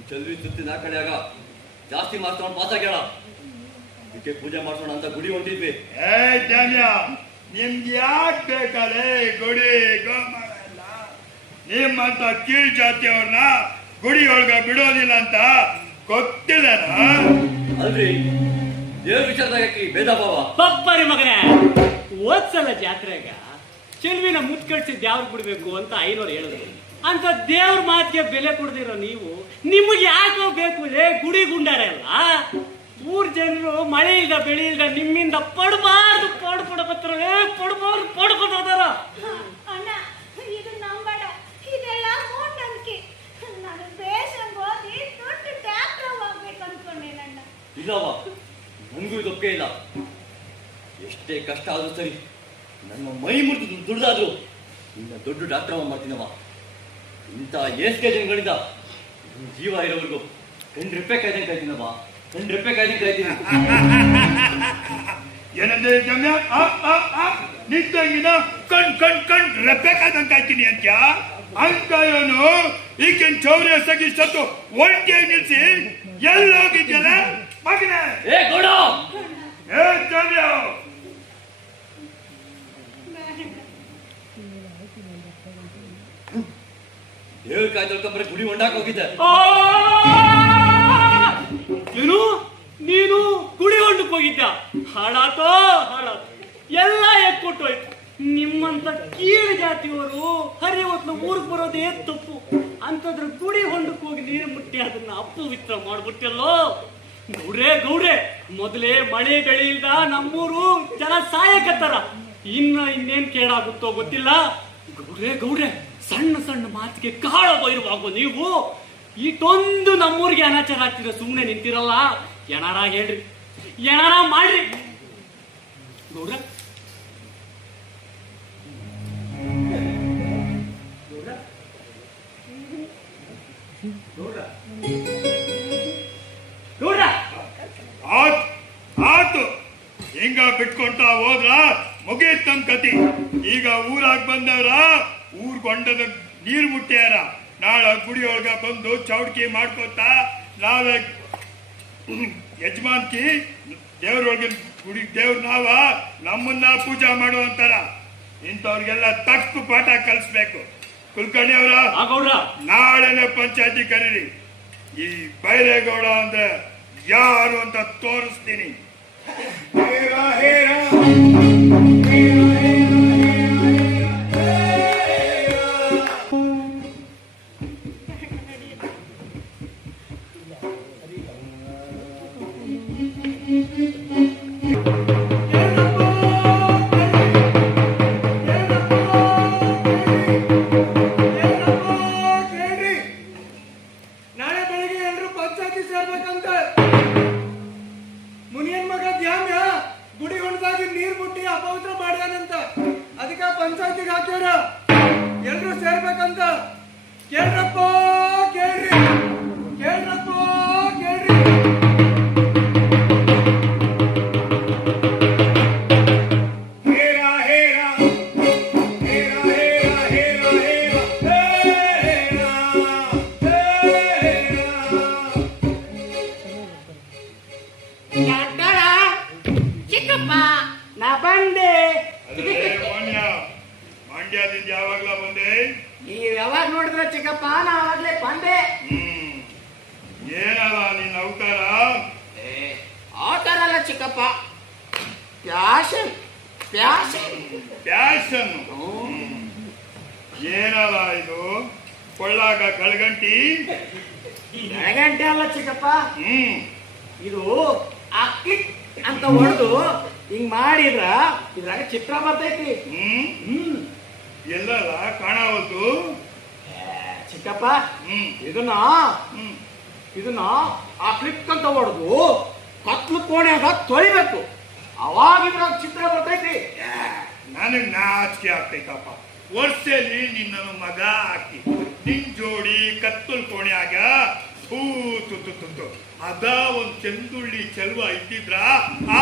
ಚೆಲ್ವಿ ಸುತ್ತಿ ನಾ ಕಡೆಯಾಗ ಜಾಸ್ತಿ ಮಾತಾಡ್ ಮಾತಾಗ್ಯಾಳ. ಇದಕ್ಕೆ ಪೂಜೆ ಮಾಡ್ಸೋಣ ಅಂತ ಗುಡಿ ಹೊಂಟಿದ್ವಿ. ಏ ಜಾಜ, ನಿಮ್ಗೆ ಯಾಕೆ ಬೇಕಲ್ಲೇ ಗುಡಿ ಗೋಮಾಳ ಎಲ್ಲ? ನಿಮ್ಮಂತ ಕೀಳ್ ಜಾತಿಯವ್ರನ್ನ ಗುಡಿ ಒಳಗ ಬಿಡೋದಿಲ್ಲ ಅಂತ ಗೊತ್ತಿಲ್ಲನ? ಅಲ್ರಿ, ದೇವ್ರ ವಿಚಾರದಾಗ ಭೇದ ಭಾವ. ಬಬ್ಬರಿ ಮಗನೇ, ಓದ್ಸಲ ಜಾತ್ರೆಗ ಚೆಲ್ವಿನ ಮುತ್ಕಡ್ಸಿದ್ ಯಾವ್ದು ಬಿಡ್ಬೇಕು ಅಂತ ಐನೋರು ಹೇಳಿದ್ರು. ಅಂತ ದೇವ್ರ ಮಾತಿಗೆ ಬೆಲೆ ಕೊಡ್ದಿರೋ ನೀವು ನಿಮಗೆ ಯಾಕೋ ಬೇಕು ಲೇ ಗುಡಿ ಗುಂಡಾರೆ ಅಲ್ಲ? ಊರ್ ಜನರು ಮಳೆ ಇಲ್ದ ಬೆಳೆ ಇಲ್ದ ನಿಮ್ಮಿಂದ ಪಡಬಾರ್ದು ಪಡ್ಕೊತಾರ. ಅಣ್ಣ, ಇದು ನಂಬಡ, ಇದೆಲ್ಲ ಮೂಢನಂಬಿಕೆ. ನಾನು ಬೇಷ ಓದಿ ದೊಡ್ಡ ಡಾಕ್ಟರ್ ಆಗ್ಬೇಕು ಅನ್ಕೊಂಡೆ. ನನ್ನ ಇಲ್ಲವ, ನನ್ಗೂ ಇದು ಒಪ್ಪಿಗೆ ಇಲ್ಲ. ಎಷ್ಟೇ ಕಷ್ಟ ಆದ್ರೂ ಸರಿ, ನನ್ನ ಮೈ ಮುರಿದು ದುಡ್ದಾದ್ರು ನಿನ್ನ ದೊಡ್ಡ ಡಾಕ್ಟರ್ ಮಾಡ್ತೀನವ. ಇಂಥ ಏಸ್ಕೆ ಜನಗಳಿಂದ ನನ್ನ ಜೀವ ಇರೋವರೆಗೂ ಕಂಡ್ರೆಪ್ಪೆ ಕಾಯ್ದಂಗೆ ಕಾಯ್ತೀನವ, ಕಂಡ್ರೆಪ್ಪೆ ಕಾಯ್ದಂಗೆ ಕಾಯ್ತೀನಿ. ಏನಂದ್ರೆ ಜಮ್ಯ ನಿಂತಂಗಿನ ಕಣ್ ರೆಪ್ಪೆಕಾದಂಗೆ ಕಾಯ್ತೀನಿ ಅಂತ್ಯ ಅಂತ ಏನು ಈಗಿನ ಚೌರ್ಯ ಸಗಿಷ್ಟತ್ತು ಒಂಟಿಯಾಗಿ ನಿಲ್ಸಿ ಎಲ್ಲೋಗಿದ್ಯಲ್ಲ ಮಗನೇ. ಏ ಗೌಡ, ಏ ಜಮ್ಯ, ದೇವ್ರ ಕಾಯ್ ತೊಳ್ಕೊಂಬರ ಗುಡಿ ಹೊಂಡಾಕ್ ಹೋಗಿದ್ದೆ. ಏನು ನೀನು ಗುಡಿ ಹೊಂಡಕ್ಕೆ ಹೋಗಿದ್ದ? ಹಾಳಾತೋ ಹಾಳಾತು, ಎಲ್ಲ ಎಕ್ಕೊಟ್ಟೋಯ್ತು. ನಿಮ್ಮಂತ ಕೀಳು ಜಾತಿಯವರು ಹರಿ ಹೊತ್ತು ಊರಿಗೆ ಬರೋದೇ ತಪ್ಪು. ಅಂತಂದ್ರೆ ಗುಡಿ ಹೊಂಡಕ್ಕೆ ಹೋಗಿ ನೀರು ಮುಟ್ಟಿ ಅದನ್ನ ಅಪವಿತ್ರ ಮಾಡ್ಬಿಟ್ಟಲ್ಲೋ. ಗೌಡ್ರೆ ಮೊದಲೇ ಮಳೆ ಬೆಳೆ ಇಲ್ದ ನಮ್ಮೂರು ಜನ ಸಾಯಕತ್ತಾರ. ಇನ್ನೇನ್ ಕೇಳಾಗುತ್ತೋ ಗೊತ್ತಿಲ್ಲ. ಗೌಡ್ರೆ ಸಣ್ಣ ಸಣ್ಣ ಮಾತಿಗೆ ಕಾಳ ಬೈರುವಾಗೋ ನೀವು ಇಷ್ಟೊಂದು ನಮ್ಮೂರಿಗೆ ಅನಾಚಾರ ಆಗ್ತಿರೋ ಸುಮ್ಮನೆ ನಿಂತಿರಲ್ಲ. ಏನಾರ ಹೇಳ್ರಿ, ಏನಾರ ಮಾಡ್ರಿ. ಗೌಡ್ರ ಗೌಡ್ರ ಆತು ಹಿಂಗ ಬಿಟ್ಕೊಂತ ಹೋದ್ರ ಮುಗಿತ್ ನಮ್ ಕತಿ. ಈಗ ಊರಾಗ ಬಂದವ್ರ ಊರ್ಗೊಂಡದ ನೀರ್ ಮುಟ್ಟ್ಯಾರ. ನಾಳೆ ಗುಡಿ ಒಳಗ ಬಂದು ಚೌಡ್ಕಿ ಮಾಡ್ಕೋತ ನಾವೇ ಯಜಮಾನ್ಕಿ ದೇವ್ರೊಳಗಿನ ಗುಡಿ ದೇವ್ರ ನಾವ ನಮ್ಮನ್ನ ಪೂಜಾ ಮಾಡುವಂತಾರ. ಇಂಥವ್ರಿಗೆಲ್ಲ ತಕ್ಕ ಪಾಠ ಕಲಿಸ್ಬೇಕು. ಕುಲಕರ್ಣಿ ಅವರ ಗೌಡ್ರ ನಾಳೆನೆ ಪಂಚಾಯತಿ ಕರೀರಿ. ಈ ಬೈರೇಗೌಡ ಅಂದ್ರೆ ಯಾರು ಅಂತ ತೋರಿಸ್ತೀನಿ. ನಾಳೆ ಬೆಳಿಗ್ಗೆ ಎಲ್ರು ಪಂಚಾಯತಿ ಸೇರ್ಬೇಕಂತ. ಮುನಿಯನ್ ಮಗ ಧ್ಯಾನ ಗುಡಿ ಹೊಂಡದಾಗಿ ನೀರ್ ಮುಟ್ಟಿ ಅಪವಿತ್ರ ಮಾಡ್ಯಾನಂತ. ಅದಕ್ಕೆ ಪಂಚಾಯತಿಗೆ ಹಾಕ್ಯಾರ. ಎಲ್ರು ಸೇರ್ಬೇಕಂತ. ಕೇಳ್ರಪ್ಪ ಕೇಳ್ರಿ, ಕೇಳ್ರಪ್ಪ ಕೇಳ್ರಿ. ಚಿಕ್ಕಪ್ಪ ನಾ ಬಂದೆ. ಮಂಡ್ಯದಿಂದ ಯಾವಾಗ್ಲ ಬಂದೆ? ನೀವ್ ಯಾವಾಗ ನೋಡಿದ್ರ ಚಿಕ್ಕಪ್ಪ ನಾ ಅವಾಗ್ಲೇ ಬಂದೆ. ಏನಲ್ಲ ನಿನ್ನ ಅವತಾರ? ಅವತಾರ ಅಲ್ಲ ಚಿಕ್ಕಪ್ಪ, ಪ್ಯಾಷನ್ ಪ್ಯಾಷನ್ ಪ್ಯಾಷನ್. ಏನಲ್ಲ ಇದು ಕೊಳ್ಳಾಗ ಕಳ್ಗಂಟಿ? ಗಂಟೆ ಅಲ್ಲ ಚಿಕ್ಕಪ್ಪ, ಇದು ಅಕ್ಲಿಕ್ ಅಂತ ಹೊಡೆದು ಹಿಂಗ್ ಮಾಡಿದ್ರ ಇದ್ರಾಗ ಚಿತ್ರ ಬರ್ತೈತಿ. ಎಲ್ಲಲ್ಲ ಕಾಣವಲ್ದು ಚಿಕ್ಕಪ್ಪ. ಇದನ್ನ ಅಕ್ಲಿಕ್ ಅಂತ ಹೊಡೆದು ಕತ್ಲು ಕೋಣೆಯಾಗ ತೊಳಿಬೇಕು, ಅವಾಗ ಇದ್ರಾಗ ಚಿತ್ರ ಬರ್ತೈತಿ. ನನಗ್ ನಾಚಿಕೆ ಆಗ್ತೈತಪ್ಪ. ವರ್ಷಲಿ ನಿನ್ನ ಮಗ ಹಾಕಿ ನಿನ್ ಜೋಡಿ ಕತ್ತಲ್ ಕೋಣೆಯಾಗ ತೂತು ಅದ ಒಂದ್ ಚಂದುಳ್ಳಿ ಚೆಲುವ ಇದ್ದಿದ್ರ ಆ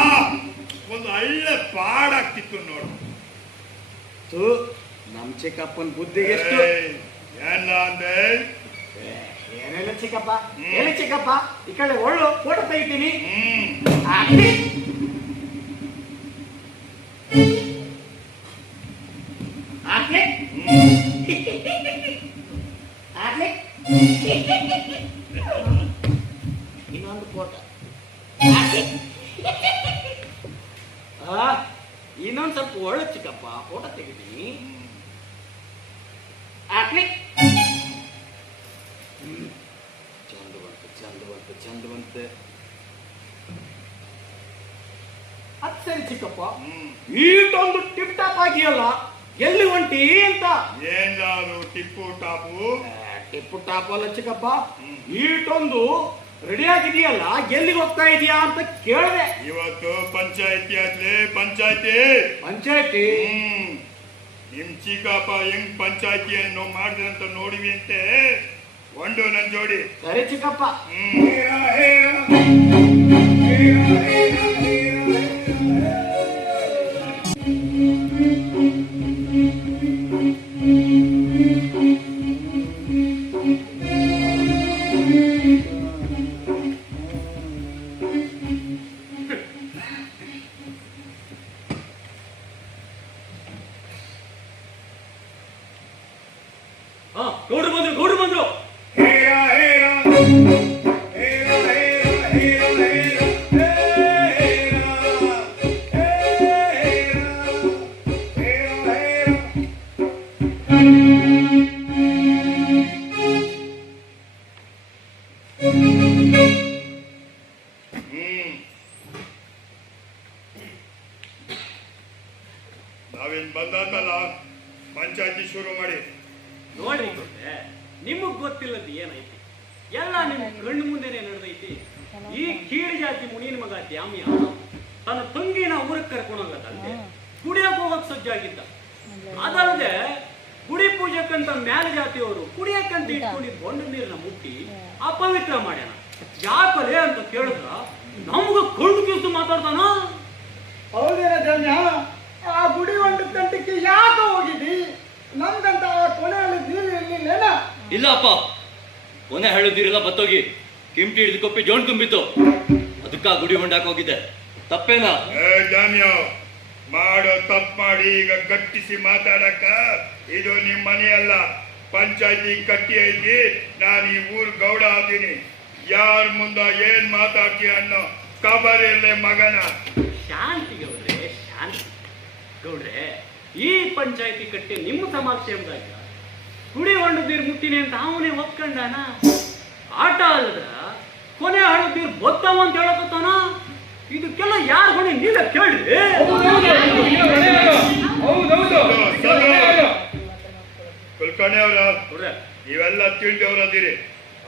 ಒಂದು ಹಳ್ಳ ಪಾಡಾಗ್ತಿತ್ತು ನೋಡು. ನಮ್ ಚಿಕ್ಕಪ್ಪನ ಬುದ್ಧಿಗೆ ಎಷ್ಟು ಏನ ಅಂದೆ? ಏನಿಲ್ಲ ಚಿಕ್ಕಪ್ಪ, ಹೇಳಿ ಚಿಕ್ಕಪ್ಪ. ಈ ಕಡೆ ಒಳ್ಳು ಫೋಟೋ ತೆಗಿತೀನಿ. ಇನ್ನೊಂದು ಫೋಟೋ, ಇನ್ನೊಂದು ಸ್ವಲ್ಪ ಒಳ್ಳೆ ಚಿಕ್ಕಪ್ಪ ಫೋಟೋ ತೆಗಿತೀನಿ. ಚಂದ ಬಂತೆ. ಅದ್ ಸರಿ ಚಿಕ್ಕಪ್ಪ, ಈಟೊಂದು ಟಿಪ್ ಟಾಪ್ ಆಗಿಯಲ್ಲ, ಎಲ್ಲಿ ಹೊಂಟಿ ಅಂತ? ಏನಾದ್ರು ಟಿಪ್ಪು ಟಾಪು? ಟಿಪ್ಪು ಟಾಪ್ ಅಲ್ಲ ಚಿಕ್ಕಪ್ಪ, ಈಟೊಂದು ರೆಡಿ ಆಗಿದೆಯಲ್ಲ, ಎಲ್ಲಿಗೆ ಹೋಗ್ತಾ ಇದೀಯಾ ಅಂತ ಕೇಳಿದೆ. ಇವತ್ತು ಪಂಚಾಯತಿ ಆದ್ಲೆ ಪಂಚಾಯತಿ. ನಿಮ್ ಚಿಕ್ಕಪ್ಪ ಹೆಂಗ್ ಪಂಚಾಯತಿಯನ್ನು ಮಾಡಿದ್ರೆ ಅಂತ ನೋಡಿವಿ ಅಂತೆ. ಒಂದು ನನ್ ಜೋಡಿ. ಸರಿ ಚಿಕ್ಕಪ್ಪ. ಗೌಡ್ರು ಬಂದ್ರು. ನಾವೇನ್ ಬಂದಾತಲ್ಲ ಪಂಚಾಯತಿ ಶುರು ಮಾಡಿ. ನೋಡ್ರಿ ಗೊತ್ತೇ, ನಿಮಗ್ ಗೊತ್ತಿಲ್ಲದ ಏನೈತಿ, ಎಲ್ಲ ನಿಮ್ ಕಣ್ಣು ಮುಂದೆನೆ ನಡೆದೈತಿ. ಈ ಕೀಳು ಜಾತಿ ಮುನಿನ ಮಗ ದ್ಯಾಮ್ಯ ತನ್ನ ತಂಗಿನ ಊರಿಗೆ ಕರ್ಕೊಂಡೋಗತ್ತಂತೆ. ಕುಡಿಯಕ್ ಹೋಗಕ್ ಸಜ್ಜಾಗಿದ್ದ. ಅದಲ್ಲದೆ ಗುಡಿ ಪೂಜಕ್ಕಂತ ಮ್ಯಾಲ ಜಾತಿಯವರು ಕುಡಿಯಕ್ಕಂತ ಇಟ್ಕೊಂಡಿದ್ ಬಂಡ ನೀರನ್ನ ಮುಟ್ಟಿ ಅಪವಿತ್ರ ಮಾಡ್ಯಾನ. ಯಾಕಲೆ ಅಂತ ಕೇಳಿದ್ರ ನಮ್ಗ ಕಣ್ಣು ಕಿತ್ತು ಮಾತಾಡ್ತಾನ. ಹೌದೇನ ಧನ್ಯ, ಆ ಗುಡಿ ಒಂದು ಕಂಟಕ್ಕೆ ಯಾಕೆ ಹೋಗಿದ್ದಿ? ನಮ್ದಂತ ಕೊನೆಯಲ್ಲಿ ನೀರು ಇರ್ಲಿಲ್ಲೇನ? ಇಲ್ಲ ಅಪ್ಪ, ಕೊನೆ ಹೇಳುದಿರಲ್ಲ ಬತ್ತೋಗಿ ಕಿಮ್ಟಿ ಹಿಡಿದು ಕೊಪ್ಪಿ ಜೋಣ್ ತುಂಬಿತ್ತು. ಅದಕ್ಕ ಗುಡಿ ಹೊಂಡಾಕ್ ಹೋಗಿದ್ದೆ. ತಪ್ಪೇನಾ? ಜಾಮ್ಯ ಮಾಡೋ ತಪ್ಪು ಮಾಡಿ ಈಗ ಗಟ್ಟಿಸಿ ಮಾತಾಡಕ ಇದು ನಿಮ್ ಮನೆ ಅಲ್ಲ, ಪಂಚಾಯತಿ ಕಟ್ಟಿ ಐತಿ. ನಾನು ಈ ಊರ್ ಗೌಡ ಆದೀನಿ. ಯಾರ ಮುಂದ ಏನ್ ಮಾತಾಡ್ತೀಯ ಅನ್ನೋ ಖಬರ್ ಇರ್ಲೆ ಮಗನ. ಶಾಂತಿ ಗೌಡ್ರೆ, ಶಾಂತಿ ಗೌಡ್ರೆ. ಈ ಪಂಚಾಯತಿ ಕಟ್ಟಿ ನಿಮ್ಮ ಸಮಾಕ್ಷೇಮದಾಗ ಕುಡಿ ಹೊಂಡ ನೀರು ಮುಟ್ಟಿನಿ ಅಂತ ಅವನೇ ಒಪ್ಕೊಂಡಾನ. ಆಟ ಅಲ್ಲದ ಕೊನೆ ಹಣದ ನೀರು ಬತ್ತಾವ ಅಂತ ಹೇಳಕತ್ತಾನ. ಇದಕ್ಕೆಲ್ಲ ಯಾರು ಹೊಣೆ ನೀವೇ ಕೇಳ್ರಿ. ಕುಲ್ಕರ್ಣಿ ಅವರ ನೀವೆಲ್ಲ ತಿಳಿದವರದಿರಿ.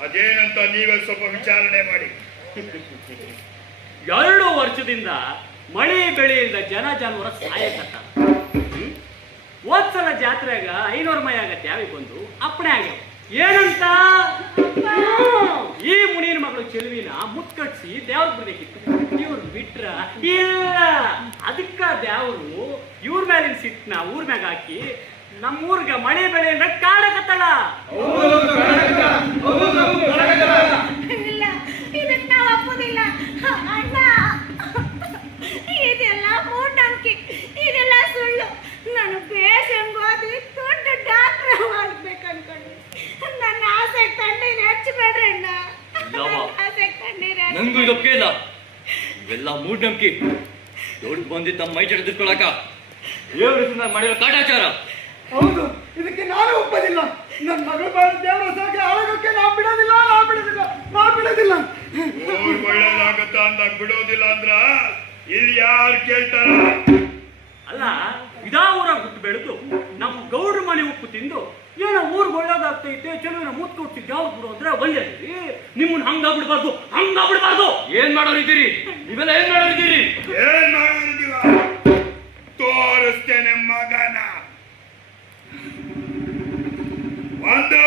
ಅದೇನಂತ ನೀವೇ ಸ್ವಲ್ಪ ವಿಚಾರಣೆ ಮಾಡಿ. 2 ವರ್ಷದಿಂದ ಮಳೆ ಬೆಳೆಯಿಂದ ಜನ ಜಾನುವಾರ ಸಾಯಕತ್ತ. ಹೋದ್ಸಲ ಜಾತ್ರೆಗ 500 ಮೈ ಆಗತ್ತೆ ಯಾವಿ ಬಂದು ಅಪ್ಪಣೆ ಆಗ್ಯಾವ. ಏನಂತ ಈ ಮುನಿನ ಮಗಳು ಚೆಲುವಿನ ಮುತ್ಕಟ್ಸಿ ದೇವ್ರ ಬಿಡ್ಬೇಕಿತ್ತು. ಇವ್ರು ಬಿಟ್ರ ಇಲ್ಲ. ಅದಕ್ಕ ದೇವ್ರು ಇವ್ರ ಮೇಲಿನ ಸಿಟ್ನ ಊರ್ ಮ್ಯಾಗ ಹಾಕಿ ನಮ್ಮೂರ್ಗ ಮಳೆ ಬೆಳೆಯಿಂದ ಕಾಡಕತ್ತಳ. ಇಲ್ಲ, ಇದಕ್ಕೆ ನಾವು ಒಪ್ಪುದಿಲ್ಲ ಅಣ್ಣ. ಇದೆಲ್ಲ ಮೂಢನಂಬಿಕೆ, ಇದೆಲ್ಲ ಸುಳ್ಳು. ನಾನು ಬೇಸಂಗೋದಿ ದೊಡ್ಡ ಡಾಕ್ಟರ್ ಆಗ್ಬೇಕು ಅನ್ಕೊಂಡೆ. ನನ್ನ ಆಸೆ ಕಣ್ಣೀರು ಹಚ್ಚಬೇಡ್ರಿ ಅಣ್ಣ. ಆಸೆ ಕಣ್ಣೀರು ನಂಗೂ ಇದೊಪ್ಪಿಗೆ ಇಲ್ಲ. ಇವೆಲ್ಲ ಮೂಢನಂಬಿಕೆ. ದೊಡ್ಡ ಬಂದಿ ತಮ್ಮ ಮೈ ಜಡಿದಿಟ್ಕೊಳಕ ದೇವ್ರ ಮಾಡಿರೋ ಕಾಟಾಚಾರ. ಹೌದು, ಇದಕ್ಕೆ ನಾನು ಒಪ್ಪದಿಲ್ಲ. ನನ್ನ ಮಗಳು ಬಾಳ ದೇವರ ಸಾಗಿ ಆಳೋದಕ್ಕೆ ನಾವು ಬಿಡೋದಿಲ್ಲ. ಊರ್ ಒಳ್ಳೇದಾಗತ್ತ ಅಂದಾಗ ಬಿಡೋದಿಲ್ಲ ಅಂದ್ರ ಇಲ್ಲಿ ಯಾರು ಕೇಳ್ತಾರ? ಅಲ್ಲ, ಇದಾ ಊರಾಗ ಹುಟ್ಟು ಬೆಳೆದು ನಮ್ಮ ಗೌಡ್ರ ಮನೆ ಉಪ್ಪು ತಿಂದು ಏನೋ ಊರ್ಗ್ ಒಳ್ಳೇದಾಗ್ತೈತೆ ಚೆಲುವಿನ ಮೂತ್ ಕೊಡ್ತಿ ಯಾವ್ದು ಬಿಡು ಅಂದ್ರೆ ಬಂದಿರಿ. ನಿಮ್ಮನ್ನ ಹಂಗಾಗ್ಬಿಡ್ಬಾರ್ದು. ಏನ್ ಮಾಡೋರಿದ್ದೀರಿ? ಇವೆಲ್ಲ ಏನ್ ಮಾಡೋರಿದ್ದೀರಿ? ಏನ್ ಮಾಡೋದಿವ ತೋರಿಸ್ತೇನೆ ಮಗನ. ಒಂದು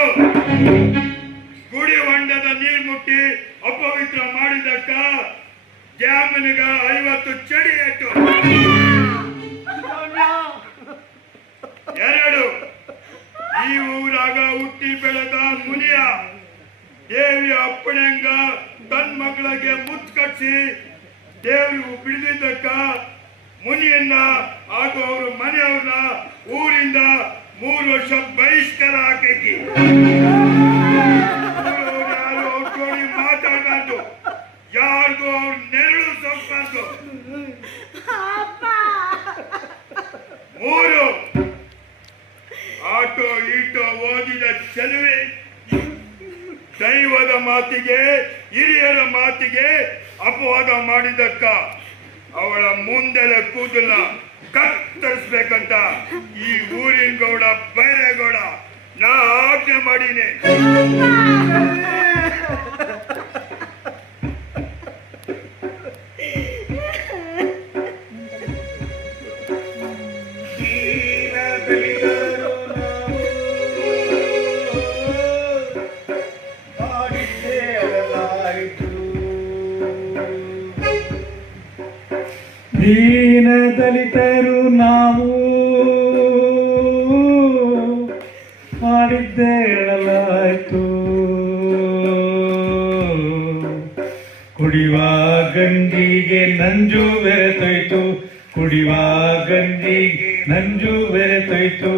ಗುಡಿ ಹೊಂಡದ ನೀರ್ ಮುಟ್ಟಿ ಅಪವಿತ್ರ ಮಾಡಿದಕ್ಕ ದ್ಯಾಮನಿಗ 50 ಚಡಿ ಏಟು. 2 ಈ ಊರಾಗ ಹುಟ್ಟಿ ಬೆಳೆದ ಮುನಿಯ ದೇವಿಯ ಅಪ್ಪಣೆಂಗ ತನ್ ಮಗಳಿಗೆ ಮುತ್ತು ಕಟ್ಸಿ ದೇವ್ರಿಗೂ ಬಿಡಿದಕ್ಕ ಮುನಿಯನ್ನ ಹಾಗೂ ಅವ್ರ ಮನೆಯವ್ರನ್ನ ಊರಿಂದ 3 ವರ್ಷ ಬಹಿಷ್ಕಾರ ಹಾಕೈತಿ. ಯಾರು ಅವ್ರ ಜೋಡಿ ಮಾತಾಡಬಾರ್ದು, ಯಾರಿಗೂ ಅವ್ರ ನೆರಳು ಸೋಕ್ಬಾರ್ದು. 3 ಆಟೋ ಈಟೋ ಓದಿದ ಚೆಲುವೆ ದೈವದ ಮಾತಿಗೆ ಹಿರಿಯರ ಮಾತಿಗೆ ಅಪವಾದ ಮಾಡಿದಕ್ಕ ಅವಳ ಮುಂದೆಲೆ ಕೂದಲ ಕತ್ತರಿಸ್ಬೇಕಂತ ಈ ಊರಿನ ಗೌಡ ಬೈರೇಗೌಡ ನಾ ಆಜ್ಞೆ ಮಾಡೀನಿ. ದೀನ ದಲಿತರು ನಾವು ಮಾಡಿದ್ದೇಳಲಾಯ್ತು. ಕುಡಿಯುವ ಗಂಜಿಗೆ ನಂಜು ಬೆರೆತೋಯ್ತು, ಕುಡಿಯುವ ಗಂಜಿಗೆ ನಂಜು ಬೆರೆತೋಯ್ತು.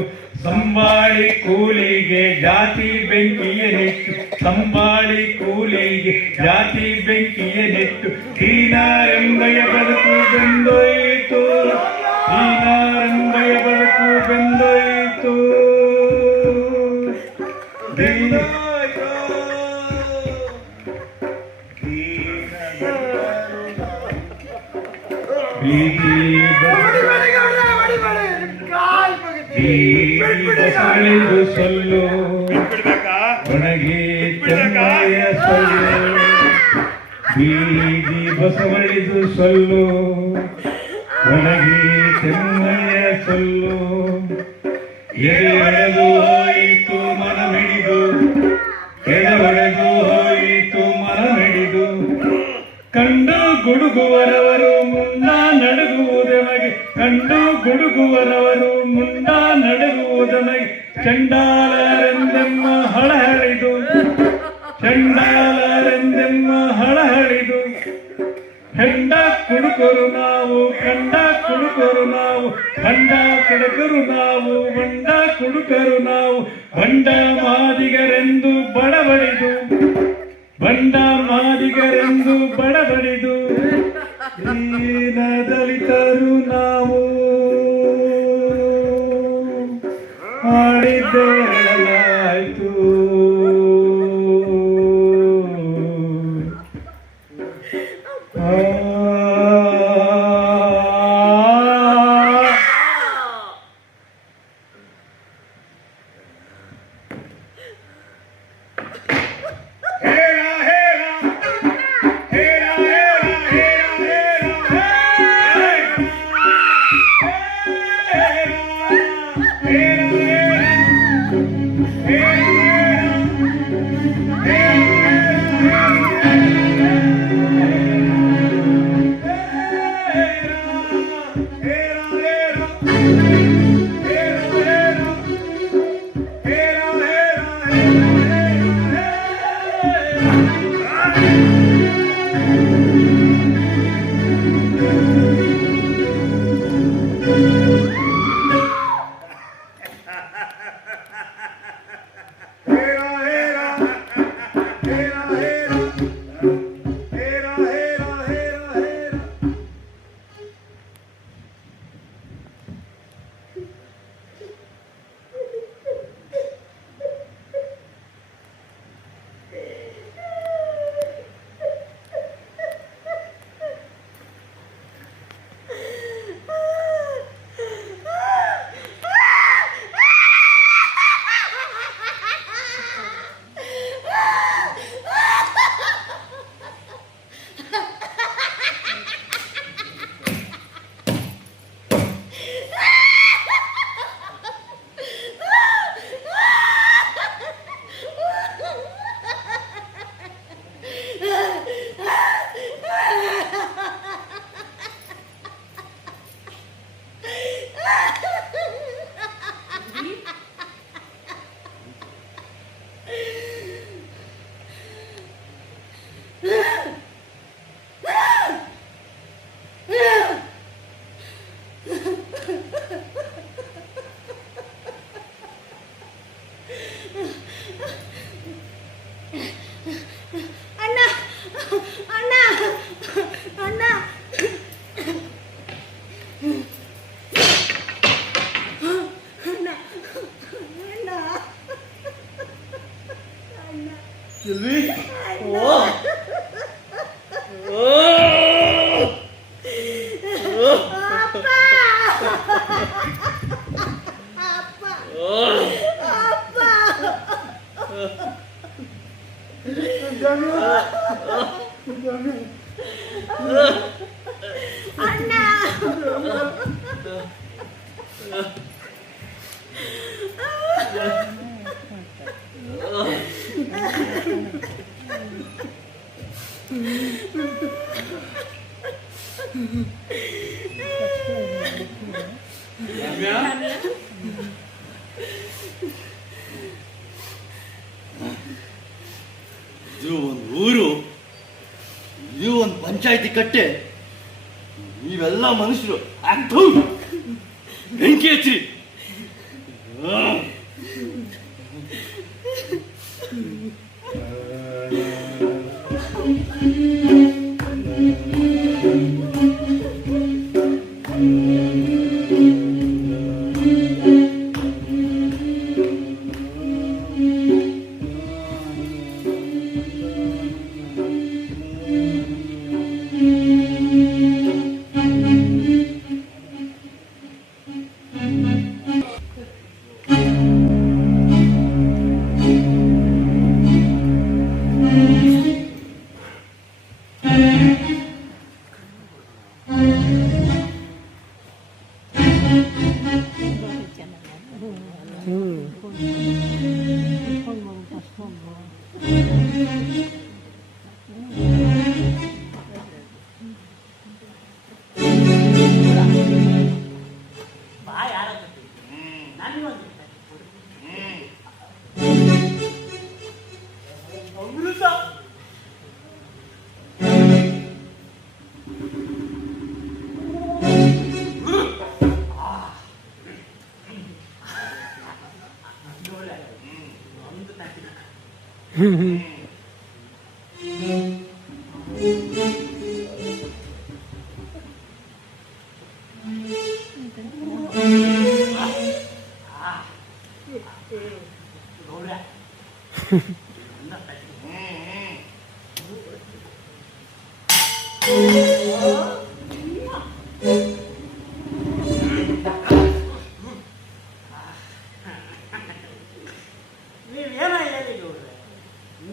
ಸಂಬಾಳಿ ಕೂಲಿಗೆ ಜಾತಿ ಬೆಂಕಿಯ ನೆಟ್ಟು, ಸಂಬಾಳಿ ಕೂಲಿಗೆ ಜಾತಿ ಬೆಂಕಿಯ ನೆಟ್ಟು. ದೀನರೆಂಬೆಯ ಬದುಕು ಬೆಂದೋಯಿತು, ದೀನರೆಂಬೆಯ ಬದುಕು ಬೆಂದೋಯಿತು. ಬಸವಳಿದು ಸೊಲ್ಲು ಬಿಟ್ಬಿಡ್ಬೇಕಾ? ಒಣಗಿ ಚೆನ್ನಯ್ಯ ಸೊಲ್ಲು, ಬೀದಿ ಬಸವಳಿದು ಸೊಲ್ಲು ಒಣಗಿ ಚೆನ್ನಯ್ಯ ಸೊಲ್ಲು. ಎಡೆಯೊಡೆದು ಹೋಯಿತು ಮನ ಮಿಡಿದು, ಎಡೆಯೊಡೆದು ಹೋಯಿತು ಮನ ಮಿಡಿದು. ಕಂಡು ಗುಡುಗುವರವರು ಮುಂಡ ನಡುಗುವುದನಗೆ, ಕಂಡು ಗುಡುಗುವರವರು ಮುಂಡ ನಡುಗುವುದನಗೆ. ಚಂಡಾಲರೆಂದೆಮ್ಮ ಹಳಹಳಿದು, ಚಂಡಾಲರೆಂದೆಮ್ಮ ಹಳಹಳಿದು. ಹೆಂಡ ಕುಡುಕರು ನಾವು, ಕಂಡ ಕುಡುಕರು ನಾವು, ಬಂಡ ಕುಡುಕರು ನಾವು, ಬಂಡ ಕುಡುಕರು ನಾವು. ಬಂಡ ಮಾದಿಗರೆಂದು ಬಡಬಡಿದು, ಬಂಡ ಮಾದಿಗರೆಂದು ಬಡಬಡಿದು. ದೀನ ದಲಿತರು ನಾವು ಮಾಡಿದ್ದೇಳಲಾಯ್ತು. ಅಣ್ಣ ಅಣ್ಣ ಅಣ್ಣ ಅಣ್ಣ ಅಣ್ಣ ಅಣ್ಣ ಎಲ್ವಿ? ಅಣ್ಣ. ಓ ಅಪ್ಪ ಅಪ್ಪ ಅಪ್ಪ ಅಣ್ಣ ರಮ್ಯಾ, ಇದು ಒಂದು ಊರು, ಇದು ಒಂದು ಪಂಚಾಯತಿ ಕಟ್ಟೆ. ನೀವೆಲ್ಲ ಮನುಷ್ಯರು ಬೆಂಕಿ ಹಚ್ಚಿರಿ. ಬಾ ಯಾರ ನನಗೊಂದು ಅಮೃತ. ನೀವೇನ ಹೇಳಿ ಗೌಡ್ರೆ,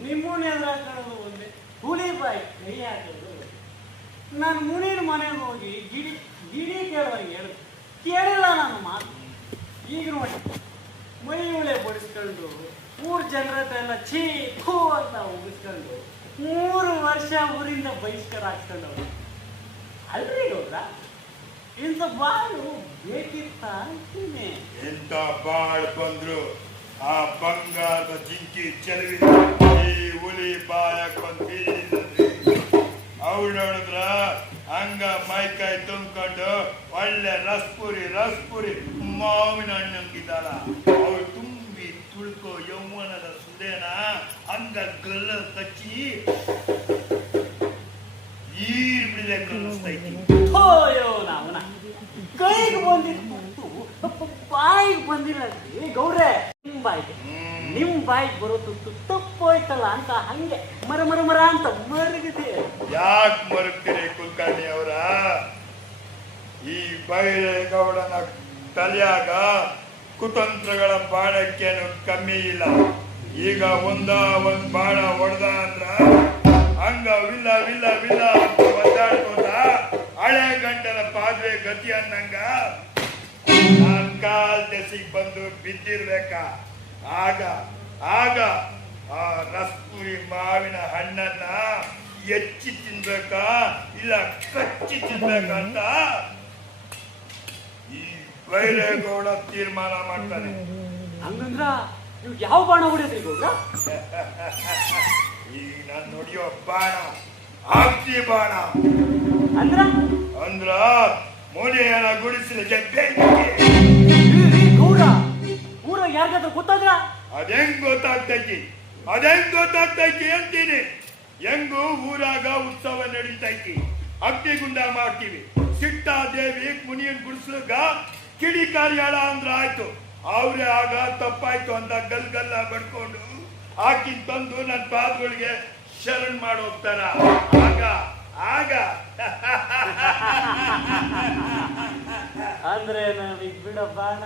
ನಿಮ್ಮನ್ನ ಎದುರಾಕೊಳ್ಳೋದು ಒಂದೇ, ಹುಲಿ ಬಾಯಿ ಕೈ ಹಾಕೋದು. ನಾನು ಮುನಿನ ಮನೆಗೆ ಹೋಗಿ ಗಿಡಿ ಗಿಡಿ ಕೇಳುವಾಗ ಹೇಳಿದೆ, ಕೇಳಿಲ್ಲ ನಾನು ಮಾತು. ಈಗ ನೋಡಿ ಮೈ ಉಳೆ ಬಡಿಸ್ಕೊಂಡು ಊರ್ ಜನರ ಹತ್ರ ಎಲ್ಲ ಛೀ ಖೂ ಅಂತ ಉಗಿಸ್ಕೊಂಡು 3 ವರ್ಷ ಊರಿಂದ ಬಹಿಷ್ಕಾರ ಹಾಕ್ಸ್ಕೊಂಡವ್ರು. ಅಲ್ರಿ ಗೌಡ್ರ, ಇಂಥ ಬಾಳು ಬೇಕಿತ್ತ ಅಂತೀನಿ. ಎಂತ ಬಾಳ್ ಬಂದ್ರು ಆ ಬಂಗಾರದ ಜಿಂಕಿ ಚೆಲುವಿ ಈ ಹುಲಿ ಬಾಯಕ್ ಬಂದು ಅವ್ಳು ನೋಡಿದ್ರ ಹಂಗ ಮೈಕಾಯಿ ತುಂಬ್ಕೊಂಡು ಒಳ್ಳೆ ರಸ್ಪುರಿ ಮಾವಿನ ಹಣ್ಣಂಗಿದ್ದಾಳ. ಅವಳು ತುಂಬಿ ತುಳ್ಕೋ ಯೌವನದ ಸುದೇನ ಹಂಗ ಗಲ್ಲ ಕಚ್ಚಿ ಈರ್ ಬಿಡಬೇಕು ಅನ್ನಿಸ್ತೈತಿ. ಹೋಯೋ ನಾವನ ಕೈಗೆ ಬಂದಿದ್ದು ಬಾಯಿಗೆ ಬಂದಿರಲ್ರಿ ಗೌಡ್ರೆ. ನಿಮ್ ಬಾಯಿಗೆ ಬರೋ ತುತ್ತು ತಪ್ಪೋಯ್ತಲ್ಲ ಅಂತ ಹಂಗೆ ಮರ ಅಂತ ಮರಗಿದೆ. ಯಾಕೆ ಮರುಗ್ತೀರಿ ಕುಲಕರ್ಣಿ ಅವರ? ಈ ಬೈರೇಗೌಡನ ತಲೆಯಾಗ ಕುತಂತ್ರಗಳ ಬಾಣಕ್ಕೇನು ಕಮ್ಮಿ ಇಲ್ಲ. ಈಗ ಒಂದ್ ಬಾಣ ಹೊಡೆದ ಅಂದ್ರ ಹಂಗ ವಿಲ್ಲ ವಿಲ್ಲ ವಿಲ್ಲ ಅಂತ ಒದ್ದಾಡ್ಕೋತ ಹಳೆ ಗಂಟಲ ಪಾದ್ವೆ ಗತಿ ಅನ್ನಂಗ ನಾನ್ ಕಾಲ್ ದೆಸಿಗೆ ಬಂದು ಬಿದ್ದಿರ್ಬೇಕ. ಆಗ ಆಗ ಆ ರಸ್ಪುರಿ ಮಾವಿನ ಹಣ್ಣನ್ನ ಹೆಚ್ಚಿ ತಿನ್ಬೇಕಾ ಇಲ್ಲ ಕಚ್ಚಿ ತಿನ್ಬೇಕಂತ ಈ ಬೈರೇಗೌಡ ತೀರ್ಮಾನ ಮಾಡ್ತಾನೆ. ಹಂಗಂದ್ರ ನೀವು ಯಾವ ಬಾಣ ಹೊಡೆದ್ರಿ ಗೌಡ್ರ? ಈಗ ನಾನು ನೋಡಿಯೋ ಬಾಣ ಆಕ್ತಿ ಬಾಣ ಅಂದ್ರ ಮೋಲಿಯನ ಗುಡಿಸಿದ ಗೌಡ ಊರ ಯಾರಿಗಾದ್ರೂ ಗೊತ್ತಾದ್ರ? ಅದೆಂಗ್ ಗೊತ್ತಾಗ್ತೈತಿ ಅಂತೀನಿ. ಹೆಂಗು ಊರಾಗ ಉತ್ಸವ ನಡೀತೈತಿ, ಅಗ್ನಿಗುಂಡ ಮಾಡ್ತೀವಿ. ಸಿಟ್ಟಾದೇವಿ ಮುನಿಯನ್ ಗುಡಿಸ್ಲಗ ಕಿಡಿ ಕಾರ್ಯಾಳ ಅಂದ್ರ ಆಯ್ತು. ಅವ್ರೆ ಆಗ ತಪ್ಪಾಯ್ತು ಅಂತ ಗಲ್ಗಲ್ಲ ಬಡ್ಕೊಂಡು ಆಕಿನ್ ತಂದು ನನ್ನ ಪಾದಗಳಿಗೆ ಶರಣ್ ಮಾಡೋಗ್ತಾರ. ಆಗ ಆಗ ಅಂದ್ರೆ ನಾವೀಗ ಬಿಡೋ ಬಾಣ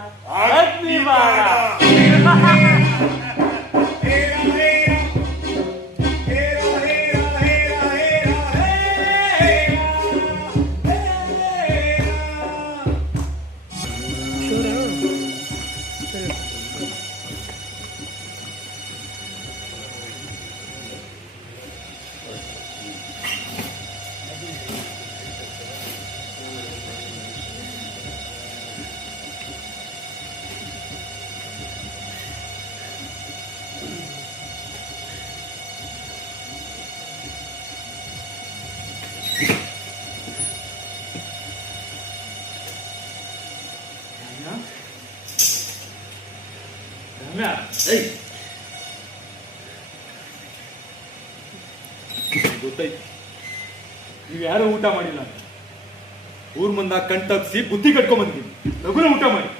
ಅಗ್ನಿ ಬಾಣ. ಏಯ್ ಗೊತ್ತಾಯ್ತು, ನೀವು ಯಾರು ಊಟ ಮಾಡಿಲ್ಲ ಅಂತ. ಊರ್ ಮುಂದ ಕಣ್ ತಪ್ಪಿಸಿ ಬುದ್ಧಿ ಕಟ್ಕೊಂಡ್ ಬಂದಿದ್ದೀನಿ. ಲಗುನ ಊಟ ಮಾಡಿ.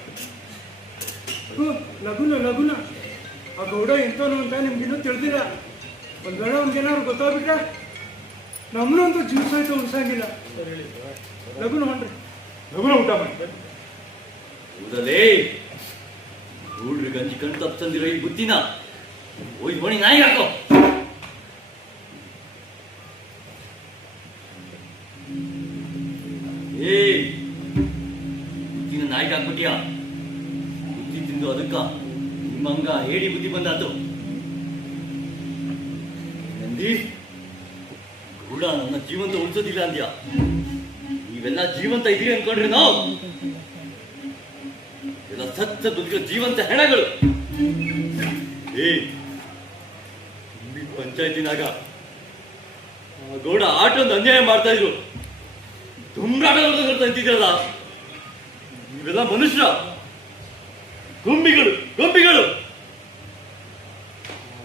ಲಗುನ ಆ ಗೌಡ ಎಂತವನು ಅಂತ ನಿಮ್ಗಿನ್ನೂ ತಿಳಿದಿಲ್ಲ. ಒಂದ್ ವೇಳೆ ಅವ್ನಿಗೇನಾದ್ರು ಗೊತ್ತಾಗ್ಬಿಟ್ರೆ ನಮ್ಮನ್ನಂತೂ ಜೀವ ಸಹಿತ ಉಳಿಸಂಗಿಲ್ಲ. ಲಗುನ ಹೊಂಡ್ರಿ. ಲಗುನ ಊಟ ಮಾಡಿ. ಹೌದಲೇ, ಹುಡ್ರಿ ಗಂಜಿ ಕಣ್ ತಪ್ಪಿಸಂದಿರೋ ಈ ಬುದ್ಧಿನ ಹೋಗಿ ಹೊಣಿ ನಾಯಿ ಹಾಕೋ. ಬುದ್ಧಿನ ನಾಯಿಗೆ ಹಾಕ್ಬಿಟ್ಟಿಯಾ? ಬುದ್ಧಿ ತಿಂದು ಅದಕ್ಕ ನಿಮ್ಮಂಗ ಹೇಳಿ ಬುದ್ಧಿ ಬಂದಾತು. ನಂದಿ ಗೌಡ ನನ್ನ ಜೀವಂತ ಉಳಿಸೋದಿಲ್ಲ ಅಂದ್ಯಾ? ನೀವೆಲ್ಲ ಜೀವಂತ ಇದೀರಿ ಅನ್ಕೊಂಡ್ರಿ ನಾವು ಎಲ್ಲ ಸತ್ತ ಬದುಕೋ ಜೀವಂತ ಹೆಣಗಳು. ಪಂಚಾಯತಿನಾಗ ಆ ಗೌಡ ಆಟೊಂದು ಅನ್ಯಾಯ ಮಾಡ್ತಾ ಇದ್ರು. ದುಮ್ರಾಟ ಅಂತಿದ್ರಲ್ಲ, ನೀವೆಲ್ಲ ಮನುಷ್ಯ ಗೊಂಬಿಗಳು.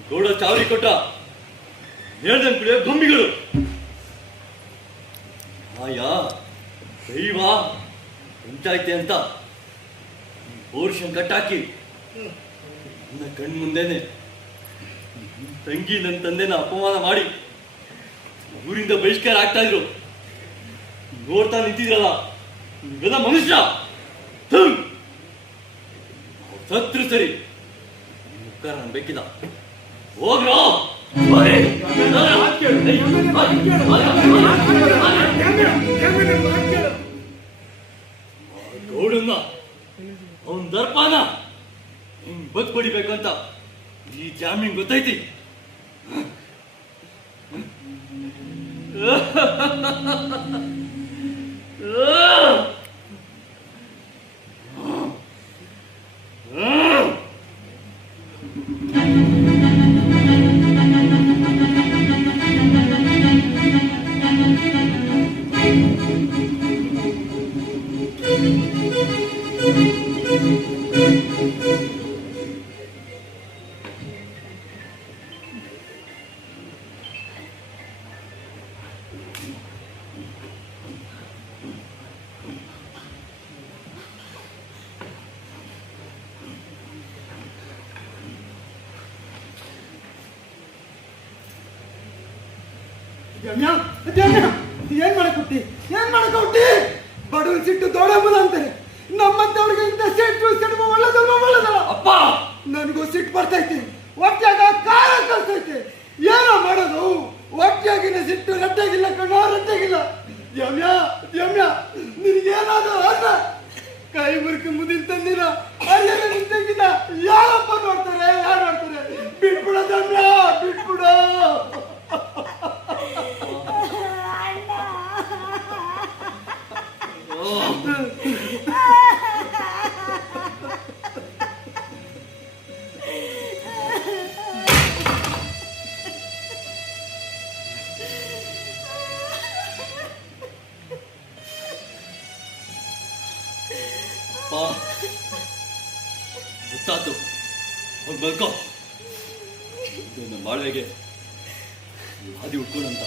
ಗೌಡ ಚಾವರಿ ಕೊಟ್ಟ ಹೇಳ್ದಂಗ್ ಕುಡಿಯೋ ಗೊಂಬಿಗಳು. ಆಯಾ ದೈವ ಪಂಚಾಯ್ತಿ ಅಂತ ಪೋರ್ಷನ್ ಕಟ್ಟಾಕಿ ನನ್ನ ಕಣ್ ಮುಂದೆನೆ ತಂಗಿ ನನ್ನ ತಂದೆನ ಅಪಮಾನ ಮಾಡಿ ಊರಿಂದ ಬಹಿಷ್ಕಾರ ಆಗ್ತಾ ಇದ್ರು. ನೋಡ್ತಾ ನಿಂತಿದ್ರಲ್ಲ, ಇವೆಲ್ಲ ಮನುಷ್ಯ. ಸತ್ರು ಸರಿ, ಮುಖ ನನ್ ಬೇಕಿಲ್ಲ. ಹೋಗ್ರೋ ಗೌಡನ್ನ ಅವನ್ ದರ್ಪಾನ ಹಿಂಗ್ ಬದ್ ಪಡಿಬೇಕಂತ ಈ ಜಾಮೀನ್ ಗೊತ್ತೈತಿ. ಏನ್ ಮಾಡಕೊಟ್ಟಿ ಬಡವರ ಸಿಟ್ಟು ದೊಡ್ಡಮ್ಮನ ಅಂತಾರೆ. ನಮ್ಮಂತವ್ರಿಗೆ ಇಂಥ ಸಿಟ್ಟು ಸಿಡುವ ಒಳ್ಳೇದಲ್ಲ ಅಪ್ಪ. ನನಗೂ ಸಿಟ್ಟು ಬರ್ತೈತಿ. ಹೊಟ್ಟೆಗ ಕಾರ ಕಲ್ಸೈತಿ. ಏನೋ ಮಾಡೋದು? ಹೊಟ್ಟೆಗಿನ ಸಿಟ್ಟು ರಟ್ಟೆಗಿಲ್ಲ ಕಣ್ಣೋ, ರಟ್ಟೆಗಿಲ್ಲ. ಯಮ್ಯ ನಿನಗೇನಾದ್ರು ಅಲ್ಲ, ಕೈ ಮುರುಕಿ ಮುದಿಲ್ ತಂದಿನ ಅಲ್ಲೆಲ್ಲ ನಿಂತಂಗಿನ ಯಾರಪ್ಪ ನೋಡ್ತಾರೆ, ಯಾರು ನೋಡ್ತಾರೆ? ಬಿಟ್ಬಿಡ ಯಮ್ಯ, ಬಿಟ್ಬಿಡ. ಗೊತ್ತಾತು, ಹೋಗಿ ಬರ್ಕೋ. ನನ್ನ ಬಾಳ್ವೆಗೆ ಹಾದಿ ಉಟ್ಕೊಂಡಂತ.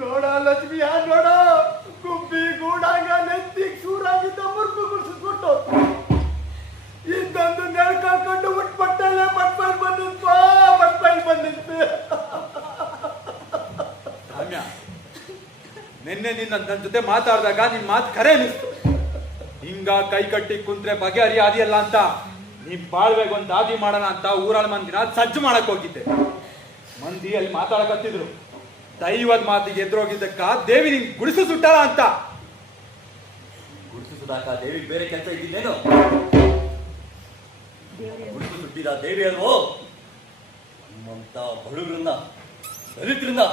ನೋಡ ಲಕ್ಷ್ಮಿಯ ನೋಡ, ಗುಬ್ಬಿ ಗೂಡಾಗ ನೆತ್ತಿಗೆ ಸೂರಾಗಿದ್ದ ಮುರ್ಕು ಗುಡಿಸ್ಬಿಟ್ಟು ಇದ್ದೊಂದು ನೆಡ್ಕೊಂಡು ಉಟ್ಪಟ್ಟಲ್ಲೇ ಬಟ್ಬೈಲ್ ಬಂದಿತ್ತು. ರಾಮ್ಯ, ನಿನ್ನೆ ನಿನ್ನ ನನ್ನ ಜೊತೆ ಮಾತಾಡಿದಾಗ ನಿನ್ ಮಾತು ಖರೆ ಅನಿಸ್ತು. ಹಿಂಗ ಕೈ ಕಟ್ಟಿ ಕುಂತ್ರೆ ಬಗೆಹರಿಯಾದಿಯಲ್ಲ ಅಂತ ನೀನ್ ಬಾಳ್ಬೇಕು ಒಂದು ದಾದಿ ಮಾಡೋಣ ಅಂತ ಊರಾಳ ಮಂದಿನ ಸಜ್ಜು ಮಾಡಕ್ ಹೋಗಿದ್ದೆ. ಮಂದಿ ಅಲ್ಲಿ ಮಾತಾಡಕತ್ತಿದ್ರು. ದೈವದ ಮಾತಿಗೆ ಎದುರೋಗಿದ್ದಕ್ಕ ದೇವಿ ನಿಂಗೆ ಗುಡಿಸು ಸುಟ್ಟಾಳ ಅಂತ. ಗುಡಿಸು ಸುಧಾಕ ದೇವಿಗೆ ಬೇರೆ ಕೆಲಸ ಇದ್ದಿದ್ದೇನು? ಗುಡಿಸು ಸುಟ್ಟಿದ ದೇವಿ ಅಲ್ವೋ? ನಮ್ಮಂತ ಬಡವರನ್ನ ದಲಿತರನ್ನ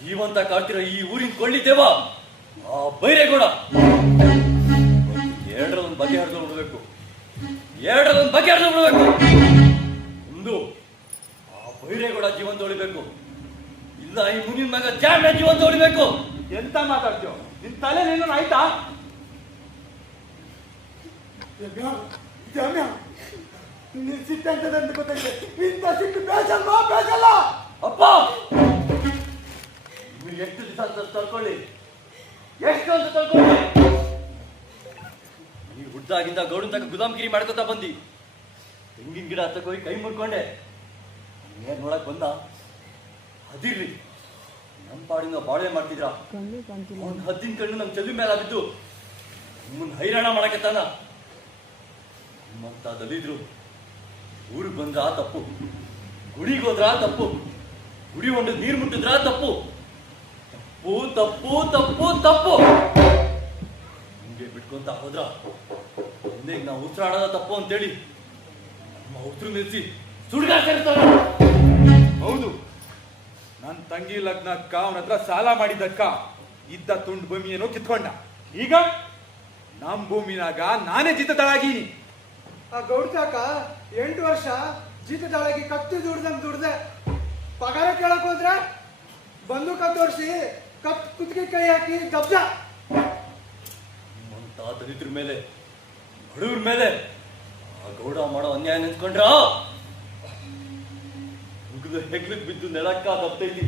ಜೀವಂತ ಕಾಡ್ತಿರೋ ಈ ಊರಿನ ಕೊಳ್ಳಿದ್ದೇವ ಆ ಬೈರೇಗೌಡ ಎರಡರೊಂದು ಬಗೆಹರಿದು ಬಿಡಬೇಕು. ಎರಡರೊಂದು ಬಗೆಹರಿದು ಬಿಡಬೇಕು. ಒಂದು ಆ ಬೈರೇಗೌಡ ಜೀವಂತ ಉಳಿಬೇಕು, ಇಲ್ಲ ಈ ಮುನಿನ ಮಗ ಜಾಣ ಜೀವಂತ ಉಳಿಬೇಕು. ಎಂತ ಮಾತಾಡ್ತೀವ? ನಿನ್ ತಲೆ ನೀನು ಆಯ್ತಾ? ಸಿಟ್ಟಂತದಂತ ಗೊತ್ತಾಗಿದೆ. ಇಂಥ ಸಿಟ್ಟು ಬೇಸಲ್ಲ ಬೇಸಲ್ಲ. ಅಪ್ಪ ನೀವು ಎಷ್ಟು ದಿವಸ ಅಂತ ತಳ್ಕೊಳ್ಳಿ, ಎಷ್ಟು ಅಂತ ತಳ್ಕೊಳ್ಳಿ. ನೀವು ಹುಡ್ದಾಗಿಂದ ಗೌಡನ್ ತಕ್ಕ ಗುಲಾಮ್ಗಿರಿ ಮಾಡ್ಕೊತಾ ಬಂದಿ. ತೆಂಗಿನ ಗಿಡ ಹತ್ತಕ್ಕೆ ಹೋಗಿ ಕೈ ಮುಡ್ಕೊಂಡೆ. ನೀನ್ ನೋಡಕ್ ಬಂದ ಅದಿರ್ಲಿ, ನಮ್ಮ ಪಾಡಿನ ಬಾಳೆ ಮಾಡ್ತಿದ್ರ. ಅವ್ನ ಹದ್ದಿನ ಕಣ್ಣು ನಮ್ ಚೆಲ್ವಿ ಮೇಲೆ ಬಿದ್ದು ನಿಮ್ಮನ್ನ ಹೈರಾಣ ಮಾಡಕತ್ತಾನ. ನಿಮ್ಮಂತ ದಲಿದ್ರು ಊರಿಗೆ ಬಂದ್ರ ತಪ್ಪು, ಗುಡಿಗೆ ಹೋದ್ರ ತಪ್ಪು, ಗುಡಿ ಹೊಂಡ ನೀರು ಮುಟ್ಟಿದ್ರ ತಪ್ಪು. ತಪ್ಪು ತಪ್ಪು ತಪ್ಪು ತಪ್ಪು ಹಿಂಗೆ ಬಿಟ್ಕೊಂತ ಹೋದ್ರ ಮುಂದೆ ನಾವು ಉಸಿರಾಡೋದ ತಪ್ಪು ಅಂತೇಳಿ ನಮ್ಮ ಉಸಿರು ನಿಲ್ಸಿ ಸುಡ್ಗಾ ಸೇರ್ತಾರ. ಹೌದು, ನನ್ನ ತಂಗಿ ಲಗ್ನಕ್ಕ ಅವನ ಹತ್ರ ಸಾಲ ಮಾಡಿದ್ದಕ್ಕ ಇದ್ದ ತುಂಡು ಭೂಮಿಯೇನೋ ಕಿತ್ಕೊಂಡ. ಈಗ ನಮ್ ಭೂಮಿನಾಗ ನಾನೇ ಜಿತದಳಾಗೀನಿ. ಆ ಗೌಡ್ತಾಕ 8 ವರ್ಷ ಜೀತದಾಳಾಗಿ ಕತ್ತಿ ದುಡ್ದೆ ಪಗಾರ ಕೇಳಕ್ ಹೋದ್ರೆ ಬಂದೂಕ ತೋರಿಸಿ ಕುತ್ತಿಗೆ ಕೈ ಹಾಕಿ ಕಬ್ಜ. ನಿಮ್ಮಂತ ದಲಿತರ ಮೇಲೆ ಬಡವ್ರ ಮೇಲೆ ಆ ಗೌಡ ಮಾಡೋ ಅನ್ಯಾಯ ನೆನ್ಸ್ಕೊಂಡ್ರ ಹೆಗ್ಲಿಕ್ ಬಿದ್ದು ನೆಲಕ್ಕ ತಪ್ತೈತಿ.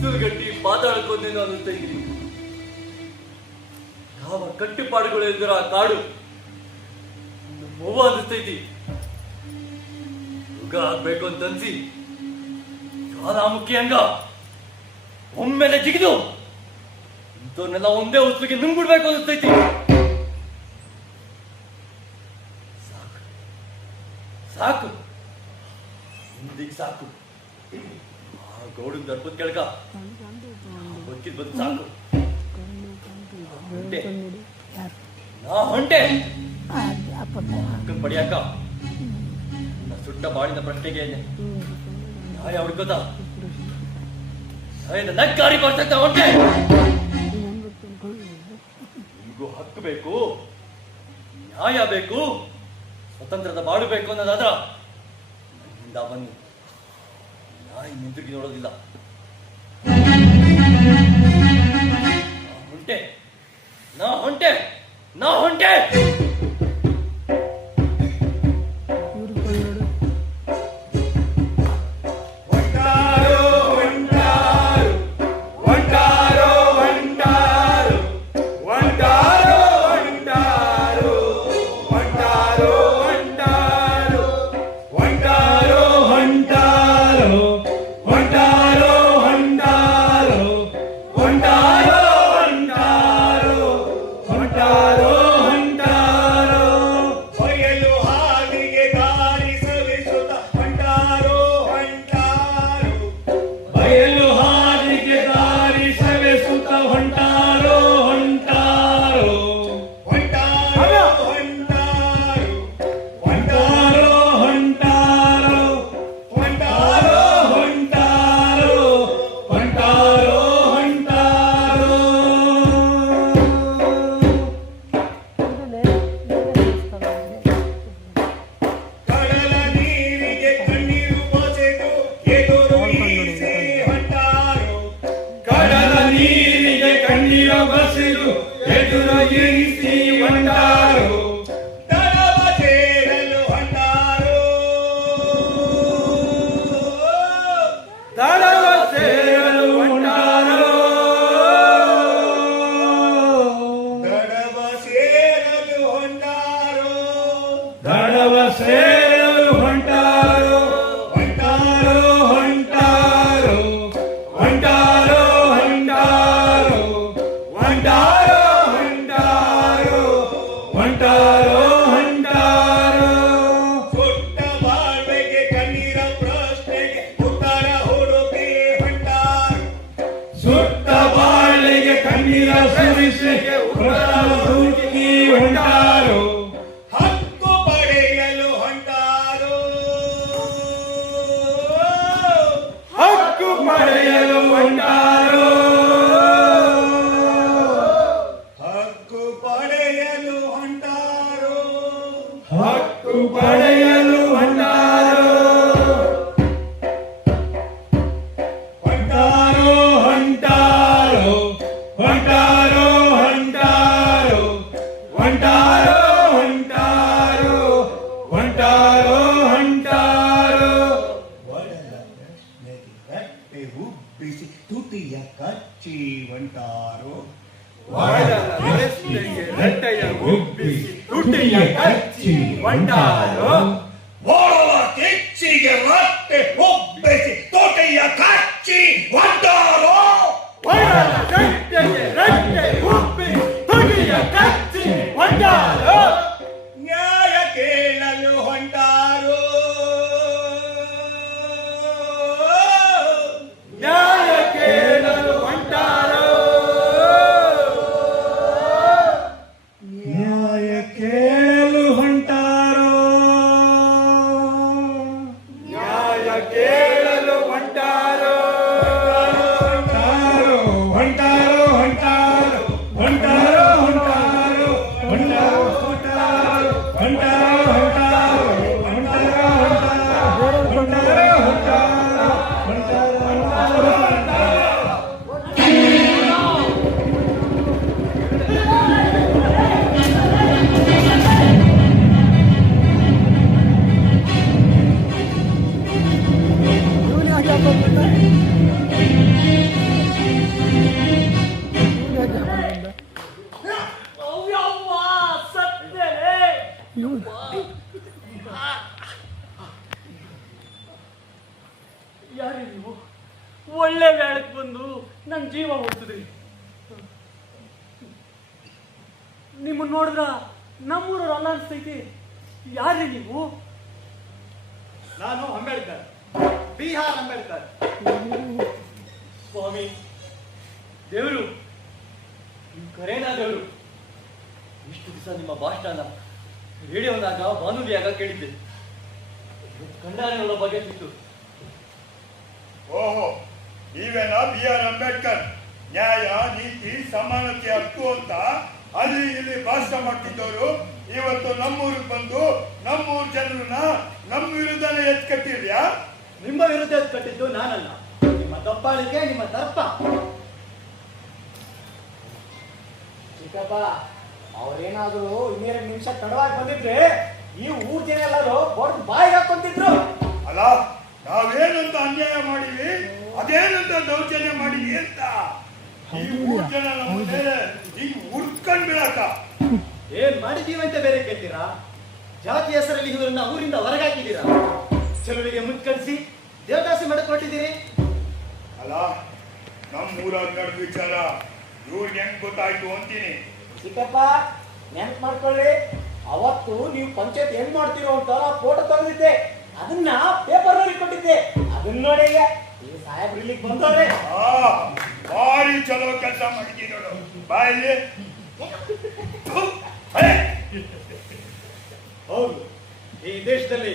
ಸುರುಗಟ್ಟಿ ಮಾತಾಡ್ಕೊಂಡೇನು ಅನ್ನಿಸ್ತೈತಿ. ಯಾವ ಕಟ್ಟುಪಾಡುಗಳು ಇಲ್ದಿರ ಆ ಕಾಡು ನೋವು ಅನ್ನಿಸ್ತೈತಿ. ಯುಗ ಆಗ್ಬೇಕು ಅಂತ ಅನ್ಸಿ ಜ್ವಾಲಾಮುಖಿ ಹಂಗ ಒಮ್ಮೆಲೆ ಜಿಗಿದು ಇಂಥವ್ರನ್ನೆಲ್ಲ ಒಂದೇ ಉಸಿರಿಗೆ ನುಂಗ್ಬಿಡ್ಬೇಕು ಅನ್ನಿಸ್ತೈತಿ. ಸಾಕು ಸಾಕು, ಹಿಂದಿಗೆ ಸಾಕು. ಆ ಗೌಡನ್ ದರ್ಪದ ಕೆಳಗ ಬದುಕಿದ್ ಬಂದು ಸಾಕು. ಹೊಂಟೆ ನಾ ಹೊಂಟೆ ಅಕ್ಕನ್ ಪಡಿಯಾಕ ನಾ ಸುಟ್ಟ ಬಾಳಿನ ಪ್ರಶ್ನೆಗೆ ನ್ಯಾಯ ಹುಡ್ಕೋತ ನಕ್ಕಾರಿ ಬರ್ತಕ್ಕ ಹೊಂಟೆ. ನಿಮಗೂ ಹಕ್ಕು ಬೇಕು, ನ್ಯಾಯ ಬೇಕು, ಸ್ವತಂತ್ರದ ಬಾಳು ಬೇಕು ಅನ್ನೋದಾದ್ರ ನನ್ನಿಂದ ಬನ್ನಿ. ನ್ಯಾಯ ಹಿಂದಿರುಗಿ ನೋಡೋದಿಲ್ಲ. ನಾ ಹೊಂಟೆ ನಾ ಹೊಂಟೆ. ಹೊಂಟಾರೋ ಹೊಂಟಾರೋ ಸುಟ್ಟ ಬಾಳೆಗೆ ಕಣ್ಣೀರ ಸುರಿಸಿ ಹುಡುಕಿ ಹೊಂಟಾರು ಹಕ್ಕು ಪಡೆಯಲು ಹೊಂಟಾರು ಹಕ್ಕು ಪಡೆಯಲು ಹೊಂಟಾರು ಹಕ್ಕು ಪಡೆಯಲು ಹೊಂಟಾರು ಹಕ್ಕು ಪಡೆಯಲು ಹೊಂಟಾರು ಹೊಂಟಾರೋ ಹೊಂಟಾರೋ ಹೊಂಟಾರೋ ಹೊಂಟಾರೋ ಹೊಂಟಾರೋ ಹೊಂಟಾರೋ ಹೊಂಟಾರೋ ಹೊಂಟಾರೋ ಒಡಲ ಪ್ರಶ್ನೆಗೆ ರಟ್ಟೆ ಉಬ್ಬಿಸಿ ತುಟಿಯ ಕಚ್ಚಿ ಹೊಂಟಾರು ವಾಡಲ ಪ್ರಶ್ನೆಗೆ ರಟ್ಟೆಯ ಉಬ್ಬಿಸಿ ತುಟಿಯ ಕಚ್ಚಿ ಹೊಂಟಾರು ಓಡಲ ಕೆಚ್ಚಿಗೆ ರಟ್ಟೆ ಒಬ್ಬೆಸಿ ತೋಟೆಯ ಕಚ್ಚಿ ಹೊಂಟಾರು ವಾಡಲ ರಟ್ಟೆಗೆ ರಟ್ಟೆ ಉಬ್ಬಿಸಿ ತುಟಿಯ ಕಚ್ಚಿ ಹೊಂಟಾರು ನ್ಯಾಯ ಕೇಳಲು ಹೊಂಟಾರು ನ್ಯಾಯ ಕೇಳಲು ಹೊಂಟಾರು ನ್ಯಾಯ ಕೇಳಲು ಹೊಂಟಾರೋ ನ್ಯಾಯ ಕೇಳಲು ಹೊಂಟಾರು ಹೊಂಟಾರೋ ಹೊಂಟಾರೋ ಹೊಂಟಾರೋ ಹೊಂಟಾರೋ ಹೊಂಟಾರೋ ಹೊಂಟಾರೋ ಹೊಂಟಾರೋ ಹೊಂಟಾರೋ ಹೊಂಟಾರೋ ಹೊಂಟಾರೋ ಹೊಂಟಾರೋ ಅವ್ಯವ್ವ ಸತ್ತೇ ಯಾರೇ ನೀವು ಒಳ್ಳೆ ವೇಳಕ್ಕೆ ಬಂದು ನನ್ನ ಜೀವ ಹೋಗ್ತದ್ರಿ ನಿಮ್ಮನ್ನ ನೋಡಿದ್ರ ನಮ್ಮೂರವ್ರು ಅಲ್ಲ ಅನ್ಸ್ತೈತಿ ಯಾರೇ ನೀವು ನಾನು ಅಂಬೇಡ್ಕರ್, ಬಿಹಾರ್ ಅಂಬೇಡ್ಕರ್. ಸ್ವಾಮಿ, ದೇವರು, ನಿಮ್ಮ ಕರೇನಾ ದೇವರು. ಇಷ್ಟು ದಿವಸ ನಿಮ್ಮ ಭಾಷಣ ರೇಡಿಯೋನಾಗ ಬಾನುಲಿಯಾಗ ಕೇಳಿದ್ದೆ. ಕಂಡಾರಿಗಳ ಬಗ್ಗೆ ಸಿಕ್ತು. ಓಹೋ, ನೀವೇನಾ B.R. ಅಂಬೇಡ್ಕರ್ ನ್ಯಾಯ ನೀತಿ ಸಮಾನತೆ ಹಕ್ಕು ಅಂತ ಅಲ್ಲಿ ಇಲ್ಲಿ ಭಾಷಣ ಮಾಡ್ತಿದ್ದವರು ಇವತ್ತು ನಮ್ಮೂರಿಗೆ ಬಂದು ನಮ್ಮೂರ್ ಜನರನ್ನ ನಮ್ಮ ವಿರುದ್ಧನೇ ಎತ್ಕಟ್ಟಿದ್ಯಾ? ನಿಮ್ಮ ವಿರುದ್ಧ ಕಟ್ಟಿದ್ದು ನಾನಲ್ಲ, ನಿಮ್ಮ ದಬ್ಬಾಳಿಕೆ, ನಿಮ್ಮ ದರ್ಪ. ಚಿಕ್ಕಪ್ಪ ಅವ್ರೇನಾದ್ರು ಇನ್ನೆರಡು ನಿಮಿಷ ತಡವಾಗಿ ಬಂದಿದ್ರೆ ಈ ಊರ್ ಜನ ಎಲ್ಲರೂ ಹೊಡೆದು ಬಾಯಿಗೆ ಹಾಕೊಂತಿದ್ರು. ಅಲ್ಲ, ನಾವೇನಂತ ಅನ್ಯಾಯ ಮಾಡಿವಿ, ಅದೇನಂತ ದೌರ್ಜನ್ಯ ಮಾಡಿವಿ ಅಂತ ಈ ಊರ್ ಜನ ನಮ್ಮ ಮೇಲೆ ಈಗ ಉರ್ಕೊಂಡ್ ಬೀಳಕ. ಏನ್ ಮಾಡಿದೀವಿ ಅಂತ ಬೇರೆ ಕೇಳ್ತೀರಾ? ಜಾತಿ ಹೆಸರಲ್ಲಿ ಇವರನ್ನ ಊರಿಂದ ಹೊರಗಾಕಿದ್ದೀರಾ, ಚೆಲುವಿಗೆ ಮುತ್ಕಡಿಸಿ ದೇವದಾಸಿ ಮಾಡಿಕೊಟ್ಟಿದ್ದೀರಿ. ಅಲ್ಲ, ನಮ್ಮ ಊರಾಗ ನಡೆದ ವಿಚಾರ ಇವ್ರಿಗೆ ಹೆಂಗ್ ಗೊತ್ತಾಯ್ತು ಅಂತೀನಿ. ಚಿಕ್ಕಪ್ಪ ನೆನ್ಪು ಮಾಡ್ಕೊಳ್ಳಿ, ಅವತ್ತು ನೀವು ಪಂಚಾಯತ್ ಹೆಂಗ್ ಮಾಡ್ತೀರೋ ಅಂತ ಫೋಟೋ ತೆಗೆದಿದ್ದೆ, ಅದನ್ನ ಪೇಪರ್ ನಲ್ಲಿ ಕೊಟ್ಟಿದ್ದೆ. ಅದನ್ನ ನೋಡಿ ಈಗ ಈ ಸಾಹೇಬ್ರು ಇಲ್ಲಿಗೆ ಬಂದವ್ರೆ. ಭಾರಿ ಚಲೋ ಕೆಲಸ ಮಾಡಿದ್ದೀನಿ ನೋಡು. ಬಾಯಲ್ಲಿ ಹೌದು, ಈ ದೇಶದಲ್ಲಿ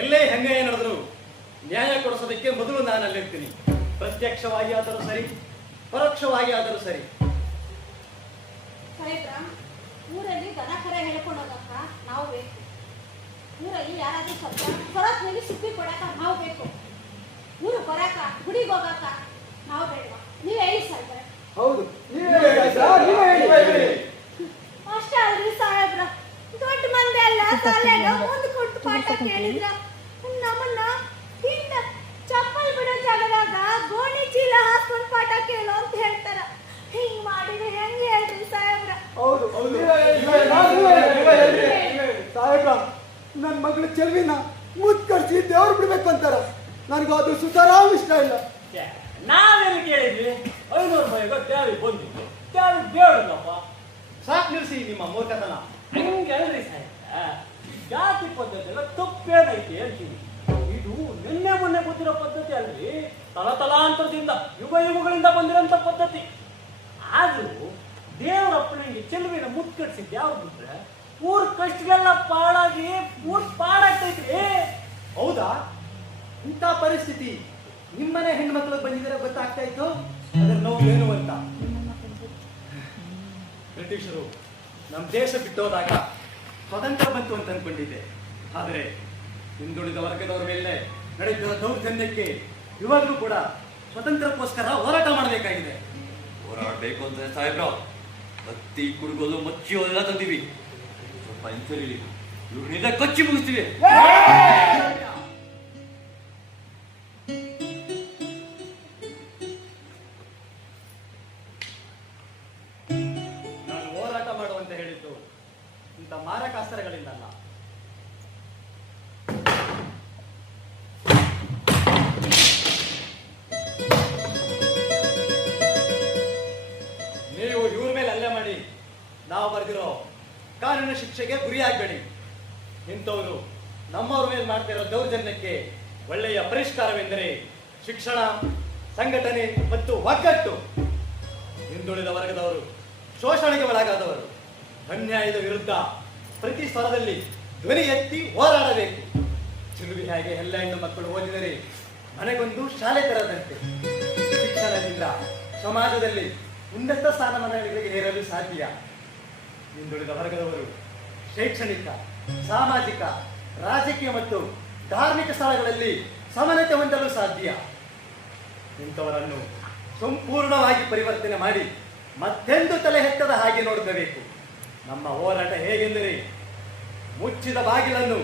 ಎಲ್ಲೇ ಹೆಂಗಾಯ ನಡೆದ್ರು ನ್ಯಾಯ ಕೊಡಿಸೋದಕ್ಕೆ ಮೊದಲು ನಾನು ಅಲ್ಲಿರ್ತೀನಿ. ಪ್ರತ್ಯಕ್ಷವಾಗಿ ಆದರೂ ಸರಿ, ಪರೋಕ್ಷವಾಗಿ ಆದರೂ ಸರಿ. ಸಾಹೇಬ್ರ, ಊರಲ್ಲಿ ದನ ಕರೆ ಹೇಳ್ಕೊಂಡು ಹೋಗಕ್ಕ ನಾವು ಬೇಕು. ಊರಲ್ಲಿ ಯಾರಾದ್ರೂ ಸ್ವಲ್ಪ ಹೊರತ್ನಲ್ಲಿ ಸುಪ್ಪಿ ಕೊಡಕ ನಾವು ಬೇಕು. ಊರು ಬರಾಕ ಗುಡಿಗೆ ಹೋಗಾಕ ನಾವು ಬೇಡವಾ? ನೀವ್ ಹೇಳಿ ಸಾಹೇಬ್ರ. ಹೌದು, ನೀವೇ ಹೇಳಿ. ಅಷ್ಟೇ ಅಲ್ರಿ ಸಾಹೇಬ್ರ, ದೊಡ್ಡ ಮಂದಿ ಎಲ್ಲ ಶಾಲೆಗ ಮುಂದೆ ಕೊಟ್ಟು ಪಾಠ ಕೇಳಿದ್ರ ನಮ್ಮನ್ನ ಹಿಂದ ಚಪ್ಪಲ್ ಬಿಡೋ ಜಾಗದಾಗ ಗೋಣಿ ಚೀಲ ಹಾಸ್ಕೊಂಡು ಪಾಠ ಕೇಳು ಅಂತ ಹೇಳ್ತಾರ. ಹಿಂಗ್ ಮಾಡಿದ್ರೆ ಹೆಂಗ್ ಹೇಳ್ರಿ ಸಾಹೇಬ್ರ? ಹೌದು, ಸಾಹೇಬ್ರ, ನನ್ನ ಮಗಳು ಚೆಲುವಿನ ಮುತ್ಕರ್ಸಿ ದೇವ್ರು ಬಿಡ್ಬೇಕು ಅಂತಾರ. ನನಗೂ ಅದು ಸುತರಾಮ್ ಇಷ್ಟ ಇಲ್ಲ. ನಾವೆಲ್ಲಿ ಕೇಳಿದ್ವಿ? 500 ರೂಪಾಯಿಗೆ ತ್ಯಾವಿ ಬಂದಿದ್ವಿ, ತ್ಯಾವಿ ಬೇಡಲ್ಲಪ್ಪ. ಸಾಕು ನಿಲ್ಲಿಸಿ ನಿಮ್ಮ ಮೂರ್ಖತನ. ಹಂಗೆ ಹೇಳ್ರಿ ಸಾಹೇಬ್ರ, ಜಾತಿ ಪದ್ಧತಿ ಎಲ್ಲ ತಪ್ಪೇನೈತಿ ಅಂತೀವಿ. ಈ ಇದು ನಿನ್ನೆ ಮೊನ್ನೆ ಗೊತ್ತಿರೋ ಪದ್ಧತಿ ಅಲ್ರಿ, ತಲತಲಾಂತರದಿಂದ ಯುಗಗಳಿಂದ ಬಂದಿರೋಂಥ ಪದ್ಧತಿ. ಆದ್ರೂ ದೇವರ ಅಪ್ಪನಿಗೆ ಚೆಲುವಿನ ಮುತ್ತು ಕಟ್ಸಿದ್ದು ಯಾವ್ದು ಬಿಟ್ರೆ ಊರ್ ಕಷ್ಟಗೆಲ್ಲ ಪಾಳಾಗಿ ಊರ್ ಪಾಡಾಗ್ತೈತ್ರಿ. ಹೌದಾ? ಇಂಥ ಪರಿಸ್ಥಿತಿ ನಿಮ್ಮನೆ ಹೆಣ್ಮಕ್ಳು ಬಂದಿದ್ರೆ ಗೊತ್ತಾಗ್ತಾ ಇತ್ತು ಅದರ ನೋವೇನು ಅಂತ. ಬ್ರಿಟಿಷರು ನಮ್ಮ ದೇಶ ಬಿಟ್ಟೋದಾಗ ಸ್ವತಂತ್ರ ಬಂತು ಅಂತ ಅನ್ಕೊಂಡಿದ್ದೆ. ಆದರೆ ಹಿಂದುಳಿದ ವರ್ಗದವರ ಮೇಲೆ ನಡೆಯುತ್ತಿರುವ ದೌರ್ಜನ್ಯಕ್ಕೆ ಇವಾಗಲೂ ಕೂಡ ಸ್ವತಂತ್ರಕ್ಕೋಸ್ಕರ ಹೋರಾಟ ಮಾಡಬೇಕಾಗಿದೆ. ಹೋರಾಡಬೇಕು ಅಂತ ಸಾಹೇಬ್ರ ಹತ್ತಿ ಕುಡುಗೋಲು ಮಚ್ಚಿ ಎಲ್ಲ ತಂದಿವಿ. ಸ್ವಲ್ಪ ಹಿಂಸರಿಲಿ, ಇವ್ರನ್ನೆಲ್ಲ ಕಚ್ಚಿ ಮುಗಿಸ್ತೀವಿ. ನಾನು ಹೋರಾಟ ಮಾಡುವಂತ ಹೇಳಿದ್ದು ಇಂಥ ಮಾರಕಾಸ್ತ್ರಗಳಿಂದಲ್ಲ. ನೀವು ಇವ್ರ ಮೇಲೆ ಹಲ್ಲೆ ಮಾಡಿ ನಾವು ಬರೆದಿರೋ ಕಾನೂನು ಶಿಕ್ಷೆಗೆ ಗುರಿಯಾಗಬೇಡಿ. ಇಂಥವರು ನಮ್ಮವ್ರ ಮೇಲೆ ಮಾಡ್ತಾ ಇರೋ ದೌರ್ಜನ್ಯಕ್ಕೆ ಒಳ್ಳೆಯ ಪರಿಷ್ಕಾರವೆಂದರೆ ಶಿಕ್ಷಣ, ಸಂಘಟನೆ ಮತ್ತು ಒಗ್ಗಟ್ಟು. ಹಿಂದುಳಿದ ವರ್ಗದವರು, ಶೋಷಣೆಗೆ ಒಳಗಾದವರು, ಅನ್ಯಾಯದ ವಿರುದ್ಧ ಪ್ರತಿ ಸ್ವರದಲ್ಲಿ ಧ್ವನಿ ಎತ್ತಿ ಹೋರಾಡಬೇಕು. ಚಿಲುವಿ ಹಾಗೆ ಎಲ್ಲ ಹೆಣ್ಣು ಮಕ್ಕಳು ಓದಿದರೆ ಮನೆಗೊಂದು ಶಾಲೆ ತೆರೆದಂತೆ. ಶಿಕ್ಷಣದಿಂದ ಸಮಾಜದಲ್ಲಿ ಉನ್ನತ ಸ್ಥಾನಮಾನಗಳಿಗೆ ಏರಲು ಸಾಧ್ಯ. ಹಿಂದುಳಿದ ವರ್ಗದವರು ಶೈಕ್ಷಣಿಕ, ಸಾಮಾಜಿಕ, ರಾಜಕೀಯ ಮತ್ತು ಧಾರ್ಮಿಕ ಸ್ಥಳಗಳಲ್ಲಿ ಸಮಾನತೆ ಹೊಂದಲು ಸಾಧ್ಯ. ಇಂಥವರನ್ನು ಸಂಪೂರ್ಣವಾಗಿ ಪರಿವರ್ತನೆ ಮಾಡಿ ಮತ್ತೆಂದು ತಲೆ ಎತ್ತದ ಹಾಗೆ ನೋಡ್ಕೋಬೇಕು. ನಮ್ಮ ಹೋರಾಟ ಹೇಗೆಂದರೆ ಮುಚ್ಚಿದ ಬಾಗಿಲನ್ನು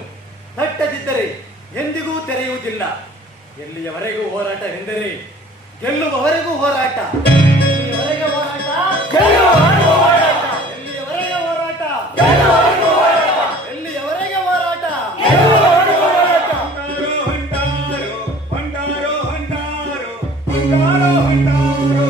ತಟ್ಟದಿದ್ದರೆ ಎಂದಿಗೂ ತೆರೆಯುವುದಿಲ್ಲ. ಎಲ್ಲಿಯವರೆಗೂ ಹೋರಾಟ ಎಂದರೆ ಗೆಲ್ಲುವವರೆಗೂ ಹೋರಾಟ. ಎಲ್ಲಿಯವರೆಗೆ ಹೋರಾಟ, ಎಲ್ಲಿಯವರೆಗೆ ಹೋರಾಟ, ಎಲ್ಲಿಯವರೆಗೆ ಹೋರಾಟ. ಹೊಂಟಾರೋ ಹೊಂಟಾರೋ ಹೊಂಟಾರೋ ಹೊಂಟಾರೋ ಹೊಂಟಾರೋ